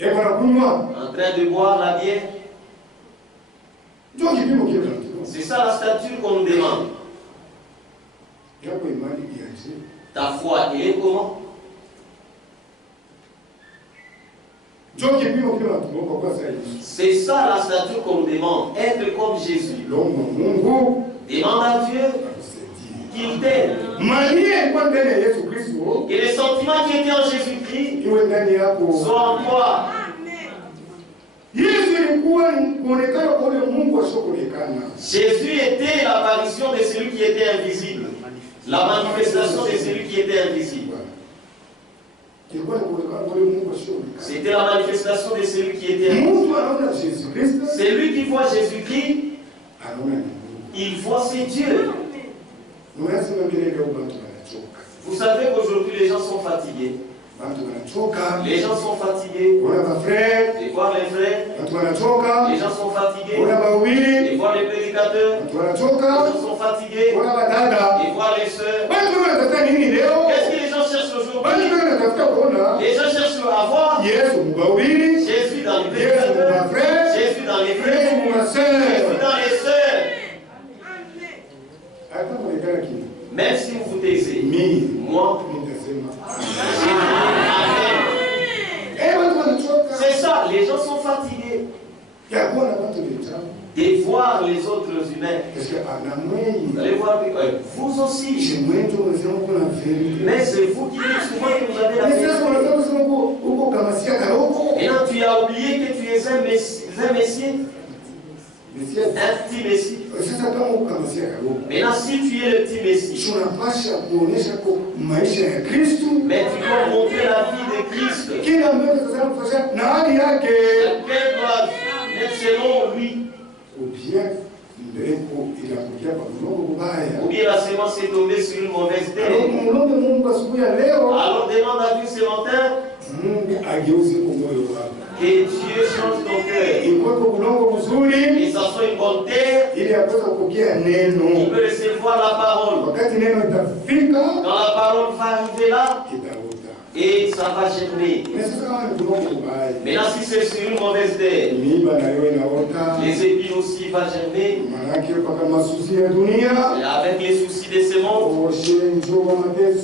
En train de boire la bière. C'est ça la statue qu'on nous demande. Ta foi, elle est comment? C'est ça la statue qu'on nous demande. Être comme Jésus. Demande à Dieu qu'il t'aime. Que les sentiments qui étaient en Jésus-Christ soient en toi. Jésus était l'apparition de celui qui était invisible. La manifestation de celui qui était invisible. C'était la manifestation de celui qui était invisible. Celui qui voit Jésus-Christ, il voit ses dieux. Vous savez qu'aujourd'hui les gens sont fatigués. Les gens sont fatigués de voir les frères. Les gens sont fatigués de voir les prédicateurs. Les gens sont fatigués de voir les sœurs. Qu'est-ce que les gens cherchent aujourd'hui? Les gens cherchent à voir Jésus dans les prédicateurs, Jésus dans les frères, Jésus dans les sœurs. Même si vous vous taisez, moi, c'est ça, les gens sont fatigués de voir les autres humains. Vous allez voir, vous aussi. Mais c'est vous qui dites souvent que vous avez la vérité. Et là, tu as oublié que tu es un Messie. Un petit Messie. Maintenant, si tu es le petit Messie, mais tu dois montrer la vie de Christ. Quelqu'un doit être selon lui. Ou bien la sémence est tombée sur une mauvaise terre. Alors demande à Dieu ce matin que Dieu change ton cœur. Et ça soit une bonne terre. Il peut recevoir la parole. Quand la parole va arriver là, et ça va germer. Mais là, si c'est sur une mauvaise terre, les épines aussi vont germer. Et avec les soucis de ce monde, oh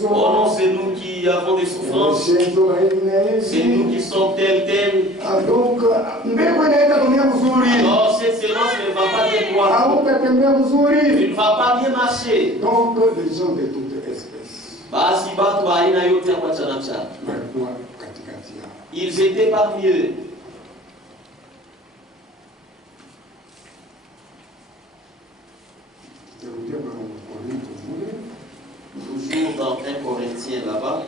non, c'est nous qui avons des souffrances. C'est nous qui sommes tels. Alors, cette séance ne va pas bien voir. Tu ne vas pas bien marcher. Donc, les gens de toute espèce. Ils étaient parmi eux. Toujours dans 1 Corinthiens là-bas.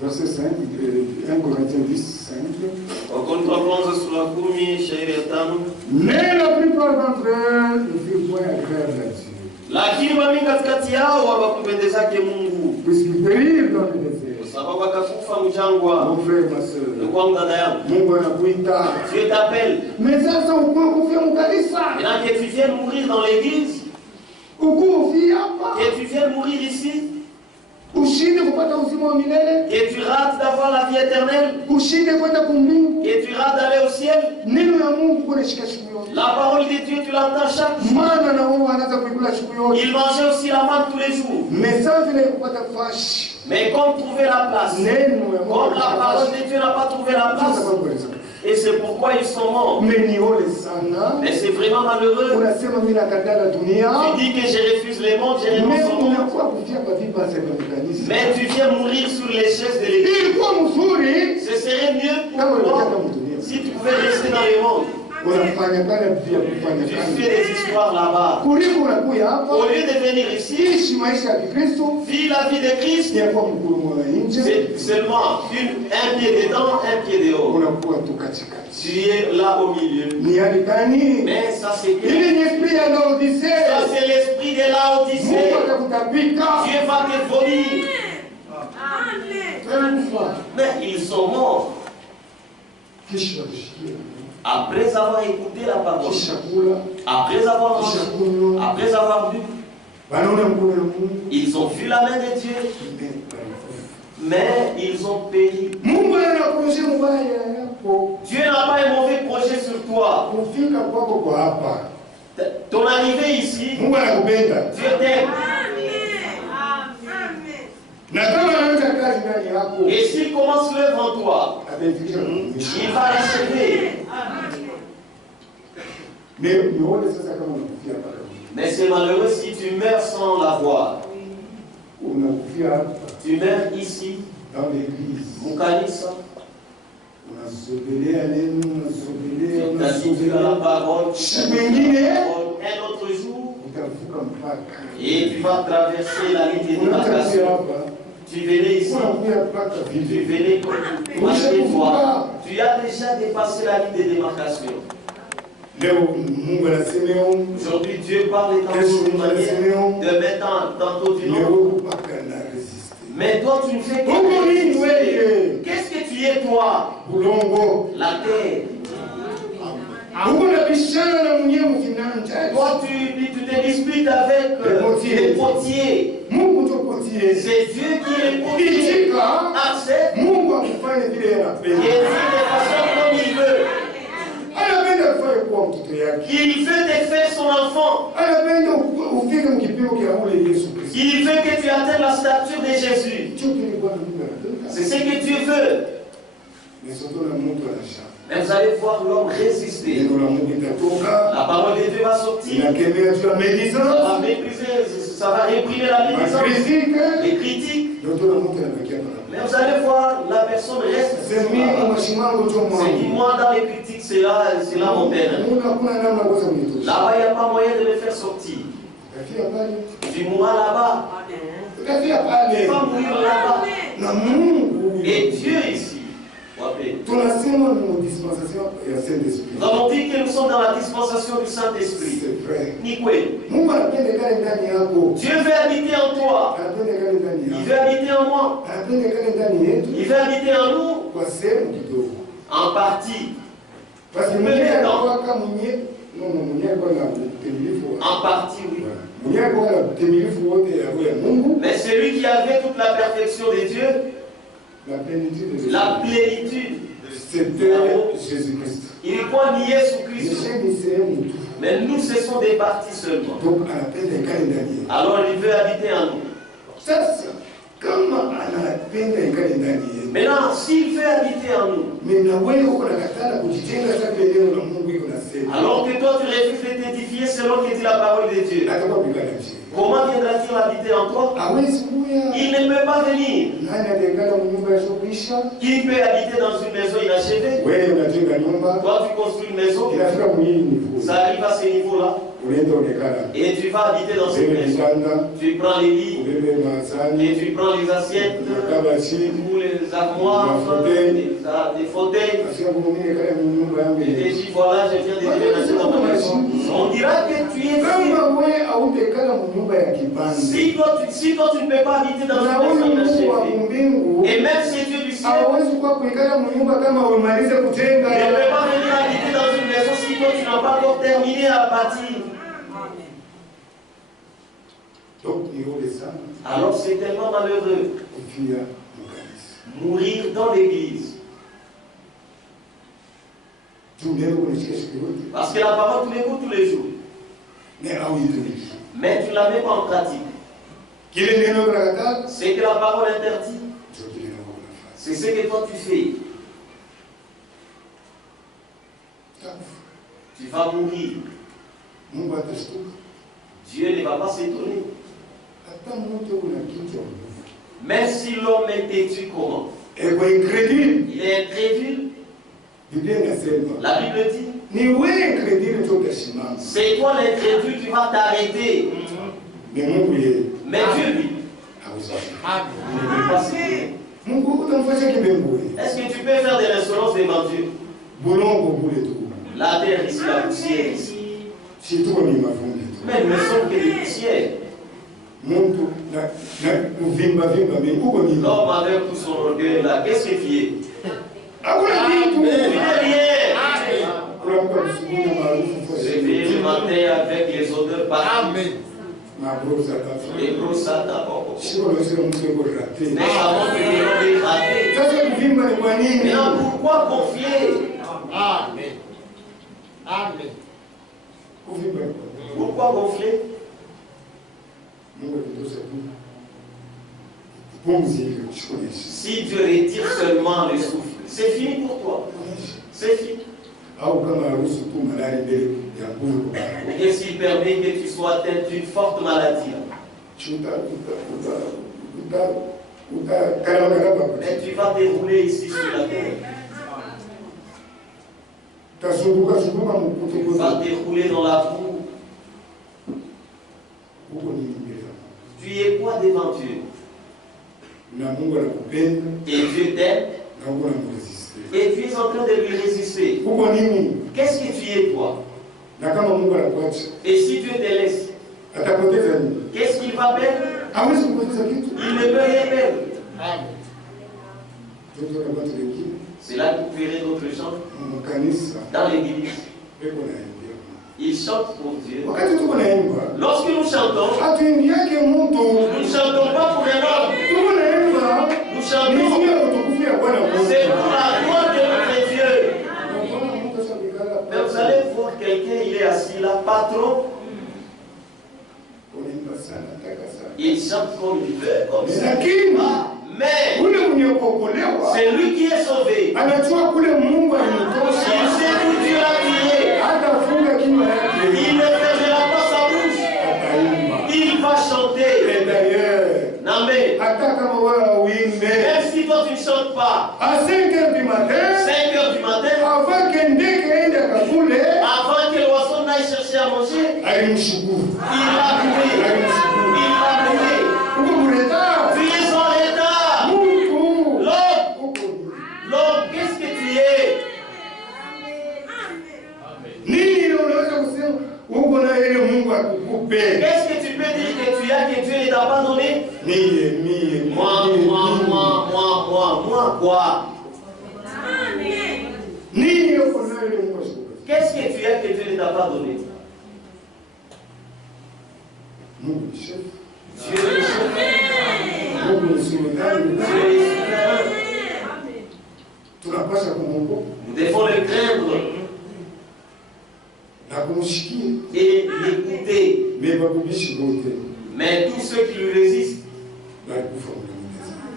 Verset 5, 1 Corinthiens 10, 5. Mais la plupart d'entre eux ne furent point agréables à Dieu. Puisqu'ils périrent dans le désert. Mon frère, ma soeur. Dieu t'appelle. Mais ça, c'est au point qu'on fait mon kanisa. Maintenant que tu viens mourir dans l'église, que tu viens mourir ici, et tu rates d'avoir la vie éternelle, et tu rates d'aller au ciel, la parole de Dieu, tu l'entends chaque jour. Il mangeait aussi la manne tous les jours. Mais comme trouver la place, comme la parole de Dieu n'a pas trouvé la place, et c'est pourquoi ils sont morts. Mais c'est vraiment malheureux. Tu dis que je refuse les mondes, je renonce au monde. Mais tu viens mourir sur les chaises de l'église. Ce serait mieux pour toi si tu pouvais rester dans les mondes. Tu fais des histoires là-bas. Au lieu de venir ici, vis la vie de Christ. C'est seulement un pied dedans, un pied dehors. Tu es là au milieu. Mais ça c'est que ça c'est l'esprit de Laodicée. Dieu va te vomir. Mais ils sont morts. Après avoir écouté la parole, après avoir mangé, après avoir bu, ils ont vu la main de Dieu, mais ils ont péri. Dieu n'a pas un mauvais projet sur toi. Ton arrivée ici, Dieu t'aime. Et s'il commence l'œuvre en toi, il va l'achever. Mais c'est malheureux si tu meurs sans la voir. Tu meurs ici, dans l'église. Mukanisa. On a sauvé la parole. Un autre jour. Et tu vas traverser la ligne de démarcation. Tu venais ici. Tu venais marcher toi. Tu as déjà dépassé la ligne de démarcation. Aujourd'hui, Dieu parle d'une manière, de mettre tantôt d'une autre. Mais toi, tu ne fais que qu'est-ce que tu es, toi? La terre. Toi, tu te disputes avec les potiers. C'est Dieu qui est potier. Accepte. Il est de façon comme il veut. Il veut te faire son enfant. Il veut que tu atteignes la stature de Jésus. C'est ce que Dieu veut. Mais vous allez voir l'homme résister. La parole de Dieu va sortir. Ça va mépriser, ça va réprimer la médisance, les critiques. Mais vous allez voir, la personne reste. C'est qui moi dans les critiques, c'est là mon père. Là-bas, il n'y a pas moyen de le faire sortir. Tu mourras là-bas. Tu vas mourir là-bas. Et Dieu ici. paix. Tunasema ni dispensation ya Saint-Esprit. Nous avons dit que nous sommes dans la dispensation du Saint-Esprit. C'est vrai. Ni kweli. Mungu anapenda kale ndani yako. Dieu veut habiter en toi. Anapenda kale ndani yako. Il veut habiter en moi. Anapenda kale ndani yetu. Il veut habiter en nous. Kwa sehemu kidogo. En partie. Parce que mwenye anakuwa kama mwenye kwa na utimilifu. En partie, oui. Mwenye kwa na utimilifu wote ya roho ya Mungu. Mais celui qui avait toute la perfection de Dieu, la plénitude de la plénitude, c'était Jésus-Christ. Il est quoi ni Jésus-Christ? Mais nous, ce sont des parties seulement. Donc, alors il veut habiter en nous. Ça, comment maintenant, s'il veut habiter en nous, alors que toi tu refuses de t'édifier selon que dit la parole de Dieu, comment viendra-t-il habiter en toi? Il ne peut pas venir. Qui peut habiter dans une maison inachevée? Toi tu construis une maison, ça arrive à ce niveau-là. Et tu vas habiter dans cette maison. Tu prends les lits, et tu prends les assiettes, ou les armoires, des fauteuils. Et tu dis voilà, je viens de déménager dans ma maison. On dira que tu es si toi tu ne peux pas habiter dans une maison inachevée, et même si Dieu du ciel ne peut pas venir habiter dans une maison si toi tu n'as pas encore terminé à bâtir. Alors c'est tellement malheureux mourir dans l'église. Parce que la parole tu l'écoutes tous les jours. Mais tu ne la mets pas en pratique. C'est que la parole interdit. C'est ce que toi tu fais. Tu vas mourir. Dieu ne va pas s'étonner. Même si l'homme est têtu comment? Il est incrédule. La Bible dit, c'est toi l'incrédule qui va t'arrêter. Mais Dieu lui, il ne peut pas s'étonner. Est-ce que tu peux faire des résonances devant Dieu? La terre ici, la poussière ici. Mais nous ne sommes que des poussières. L'homme avec tout son orgueil là, qu'est-ce que tu es? Tu n'es rien. Je vais le matin avec les odeurs partout. Les brosses à d'abord. Mais savons que nous sommes ratés. Maintenant, pourquoi confier? Amen. Pourquoi gonfler? Si Dieu retire seulement le souffle, c'est fini pour toi. C'est fini. Et s'il permet que tu sois atteint d'une forte maladie, mais tu vas dérouler ici sur la terre. Tu vas dérouler dans la boue. Tu es quoi devant Dieu? Et Dieu t'aime. Et tu es en train de lui résister. Qu'est-ce que tu es toi? Et si Dieu te laisse, qu'est-ce qu'il va perdre? Il ne peut rien perdre. C'est là que vous verrez d'autres gens dans l'église. Ils chantent pour Dieu. Lorsque nous chantons, nous ne chantons pas pour un homme. Nous chantons, c'est pour la gloire de notre Dieu. Mais vous allez voir quelqu'un, il est assis là, patron. Il chante comme il veut, comme ça. Mais c'est lui qui est sauvé. Il sait où Dieu l'a tiré. Il ne fermera pas sa bouche. Il va chanter. Amen. Même si toi tu ne chantes pas, à 5 heures du matin, avant que l'oiseau n'aille chercher à manger, il va louer. Tu es en retard. L'homme, qu'est-ce que Qu'est-ce que tu peux dire que tu as que Dieu ne t'a pas donné? Moi, quoi? Qu'est-ce que tu as que Dieu ne t'a pas donné? Dieu est le chef. Dieu est nous devons le craindre et l'écouter. Mais tous ceux qui lui résistent,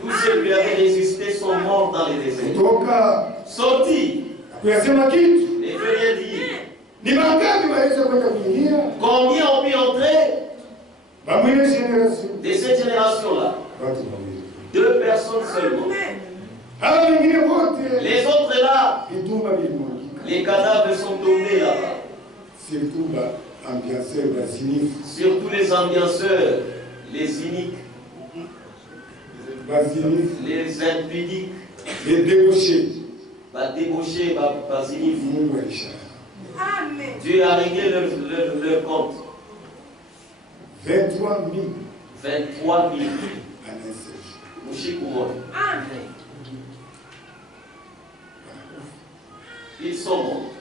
tous ceux qui lui avaient résisté sont morts dans les déserts. Sorti. Et je viens dire, combien ont pu entrer de cette génération-là? 2 personnes seulement. Les autres là, les cadavres sont tombés là-bas. Surtout les ambianceurs, les cyniques, les impudiques, les débauchés, débauchés, basiliques. Dieu a réglé leur compte. 23 000. 23 000. Ils sont morts.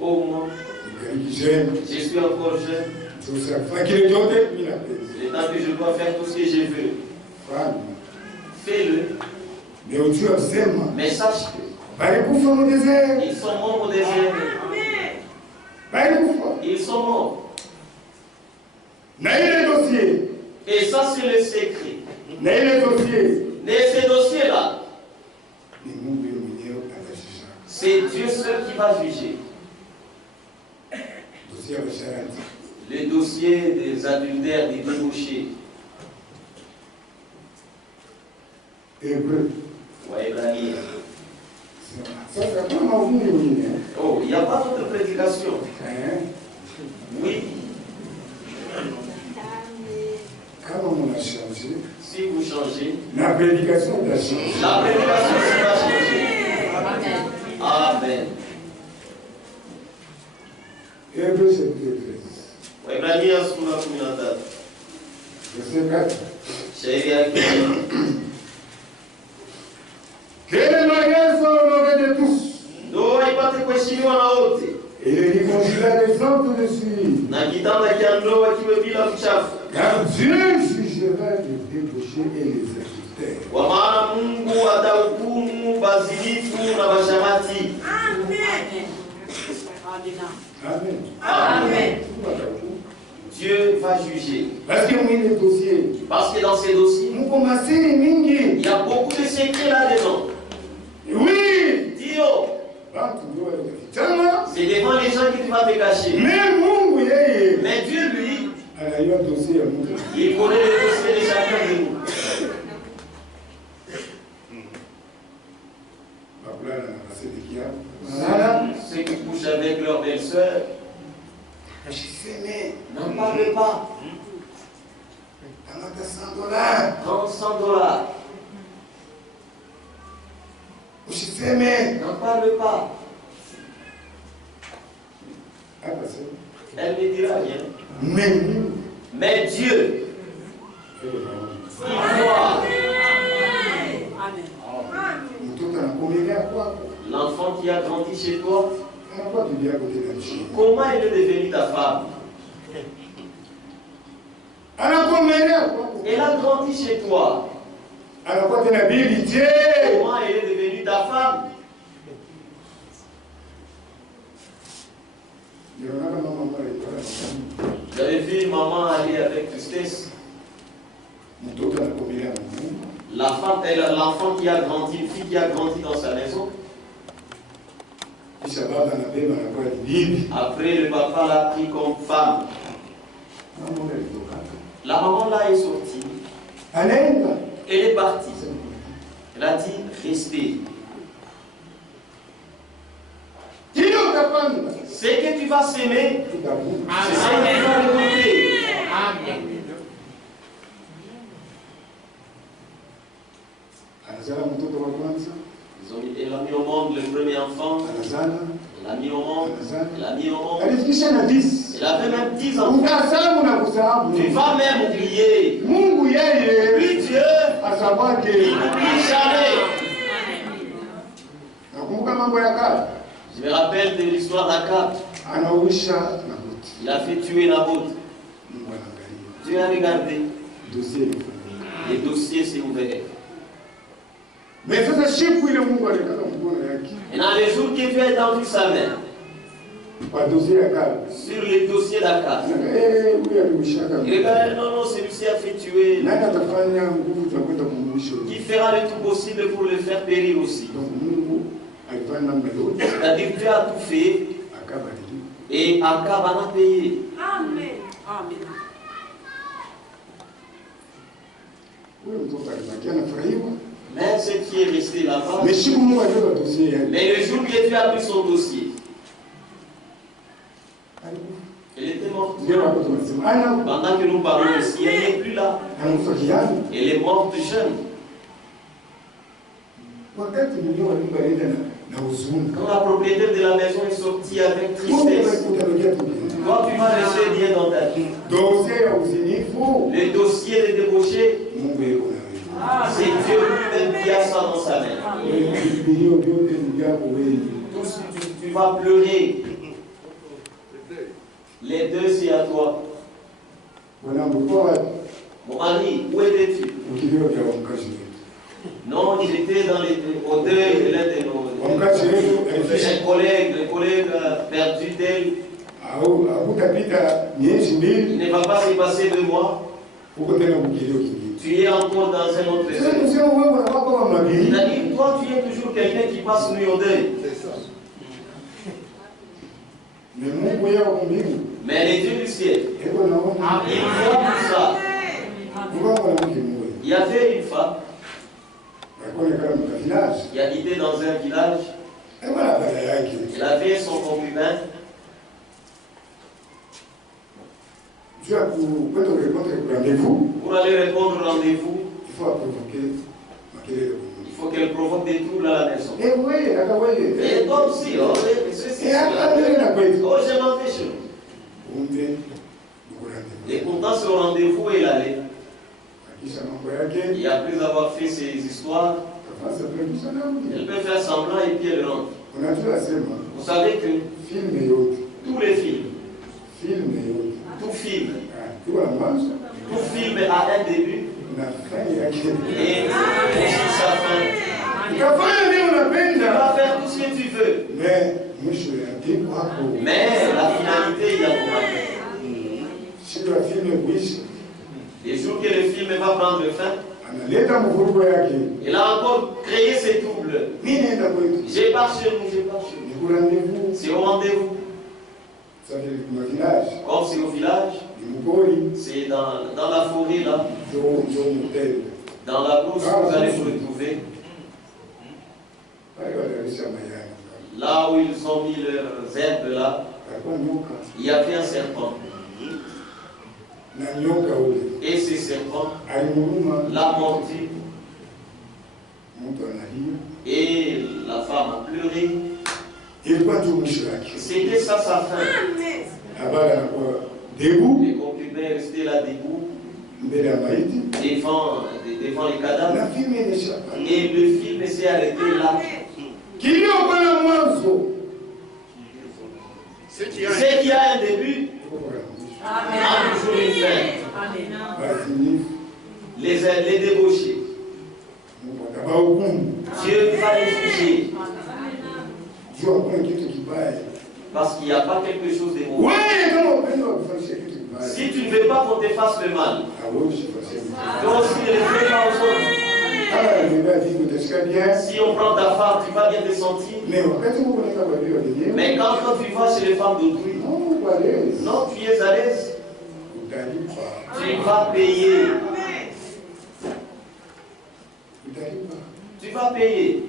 Au moins, je suis encore jeune. Le temps que je dois faire tout ce que je veux. Fais-le. Mais sache que ils sont morts au désert. Ils sont morts. Et ça, c'est le secret. Mais ces dossiers-là, c'est Dieu seul qui va juger. Le dossier des adultères, des débauchés. Ouais, oh, il n'y a pas d'autre prédication. Oui. Si vous changez, la prédication va changer. La prédication va changer. Amen. Hébreux chapitre 13. Verset 4. Que le mariage soit honoré de tous. Et le réconcilier des hommes dessus. Car Dieu jugera les débauchés et les adultères. Amen. Amen. Dieu va juger. Parce que dans ces dossiers, il y a beaucoup de secrets là-dedans. Oui. Dio. C'est devant les gens que tu vas te cacher. Mais Dieu, lui, il connaît le dossier de chacun de nous. Ceux qui couchent avec leur belle-sœur, n'en parle pas. Prends $100. N'en parle pas. Elle ne dira rien. Mais Dieu, il voit. L'enfant qui a grandi chez toi, comment il est devenu ta femme? Elle a grandi chez toi. Comment elle est devenue ta femme? J'avais vu une maman aller avec tristesse. L'enfant qui a grandi, une fille qui a grandi dans sa maison. Après, le papa l'a pris comme femme. La maman là est sortie. Elle est partie. Elle a dit, restez. Ce que tu vas s'aimer, c'est ce que tu vas récolter. Amen. Elle a mis au monde le premier enfant. l'a mis au monde. Il l'a mis au monde. Il avait même 10 ans. Tu vas même oublier. Lui, Dieu, il n'oublie jamais. Je me rappelle de l'histoire d'Akab. Il a fait tuer Naboth. Dieu a regardé. Les dossiers s'est ouvert. Et dans les jours qui Dieu a étendu sa main sur les dossiers d'Akab, il regarde, non, celui-ci a fait tuer. Qui fera le tout possible pour le faire périr aussi. C'est-à-dire que Dieu a tout fait et Akab en a payé. Amen. Amen. Mais ce qui est resté là-bas, mais le jour que Dieu a pris son dossier, elle était morte. Pendant que nous parlons ici, elle n'est plus là. Elle est morte jeune. Quand la propriétaire de la maison est sortie avec tristesse, toi tu vas laisser bien dans ta vie. Le dossier de débauché, c'est Dieu lui-même qui a ça dans sa main. Tout ce que tu vas pleurer, les deux c'est à toi. Mon mari, où étais-tu? Non, j'étais au deuil de l'un de nos collègues perdu d'elle. Il ne va pas se passer 2 mois. Tu es encore dans un autre sens. C'est-à-dire, toi, tu es toujours quelqu'un qui passe nuit au deuil. Mais les dieux du ciel, il voit tout ça. Il y avait une femme qui habitait dans un village. Elle avait son concubin. Pour aller répondre au rendez-vous, il faut qu'elle provoque des troubles à la maison. Et toi aussi, oh, j'ai manqué chez nous. Et pourtant, sur le rendez-vous, elle allait. Et après avoir fait ses histoires, elle peut faire semblant et puis elle rentre. Vous savez que tous les films, tout film a un début et sa fin. Tu vas faire tout ce que tu veux. Mais la finalité, il y a les jours que le film va prendre fin, il a encore créé ces troubles. J'ai pas chez nous, c'est au rendez-vous. Comme c'est au village, c'est dans la forêt là, dans la brousse vous allez vous retrouver. Là où ils ont mis leurs herbes là, il y avait un serpent. Et ce serpent l'a mordu. Et la femme a pleuré. C'était ça sa fin. Les concubins restaient là debout, devant les cadavres. Et le film s'est arrêté là. Ce qui a un début a toujours une fin. Les débauchés, Dieu va les juger. Parce qu'il n'y a pas quelque chose de mauvais. Si tu ne veux pas qu'on te fasse le mal, toi aussi ne le fais pas aux autres. Si on prend ta femme, tu vas bien te sentir. Mais quand tu vas chez les femmes d'autrui, non, tu es à l'aise. Tu vas payer. Tu vas payer.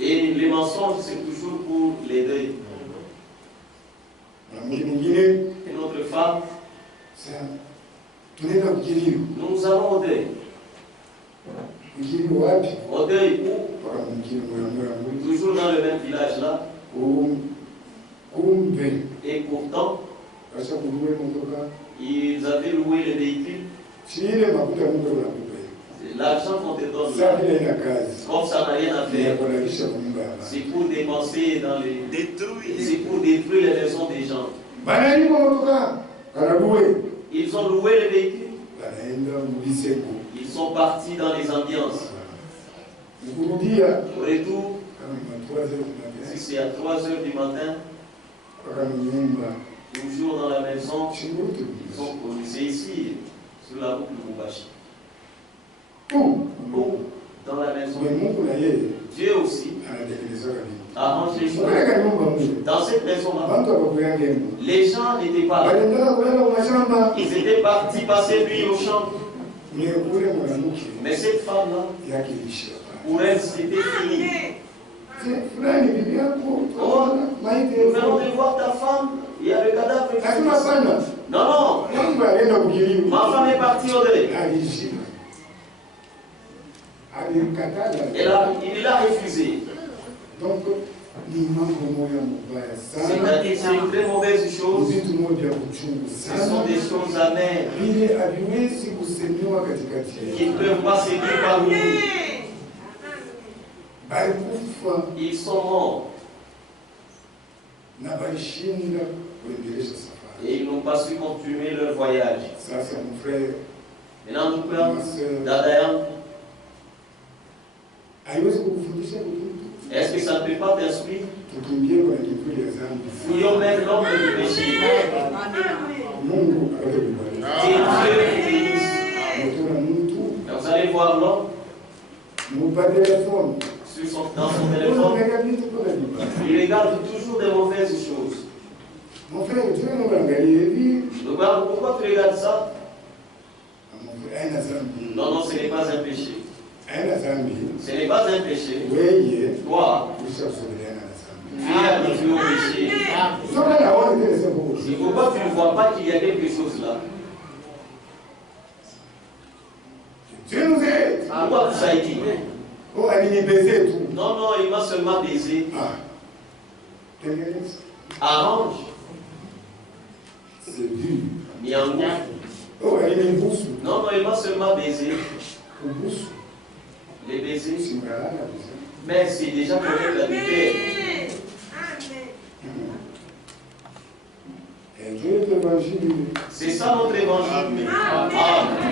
Et les mensonges, c'est toujours pour les deuils. Et notre femme, nous allons au deuil. Au deuil où? Toujours dans le même village là. Et pourtant, ils avaient loué le véhicule. L'argent qu'on te donne là, comme ça n'a rien à faire, c'est pour dépenser dans les... C'est pour détruire les maisons des gens. Ils ont loué le véhicule. Ils sont partis dans les ambiances. Au retour, si c'est à 3 heures du matin, toujours dans la maison, c'est ici, sur la route de Lubumbashi. Dans la maison. Dieu aussi a rangé les choses. Dans cette maison-là, les gens n'étaient pas là. Ils étaient partis passer nuit au champ. Mais cette femme-là, pour elle, c'était fini. Oh, nous venons de voir ta femme. Il y a le cadavre. Non, non. Ma femme est partie au deuil. Il a refusé. Donc, c'est-à-dire c'est une très mauvaise chose. Ce sont des choses amères qui ne peuvent pas s'aider par nous. Ils sont morts. Et ils n'ont pas su continuer leur voyage. Maintenant, nous prenons Dadayan. Est-ce que ça ne peut pas t'instruire? Fouillons même l'homme du péché. Et Dieu bénisse. Vous allez voir l'homme dans son téléphone. Il regarde toujours des mauvaises choses. Mon frère, tu veux nous regarder? Pourquoi tu regardes ça? Non, non, ce n'est pas un péché. Ce n'est pas un péché. Toi, tu es habitué au péché. Il ne faut pas que tu ne vois pas qu'il y a quelque chose là. Dieu nous aide. Pourquoi tout ça est dit? Oh, elle m'a baisé tout. Non, non, il m'a seulement baisé. Arrange. C'est dur. Miango. Oh, elle m'a baisé. Non, non, il m'a seulement baisé. Les baisers. Mais c'est déjà connaître la vérité. C'est ça notre évangile. Amen.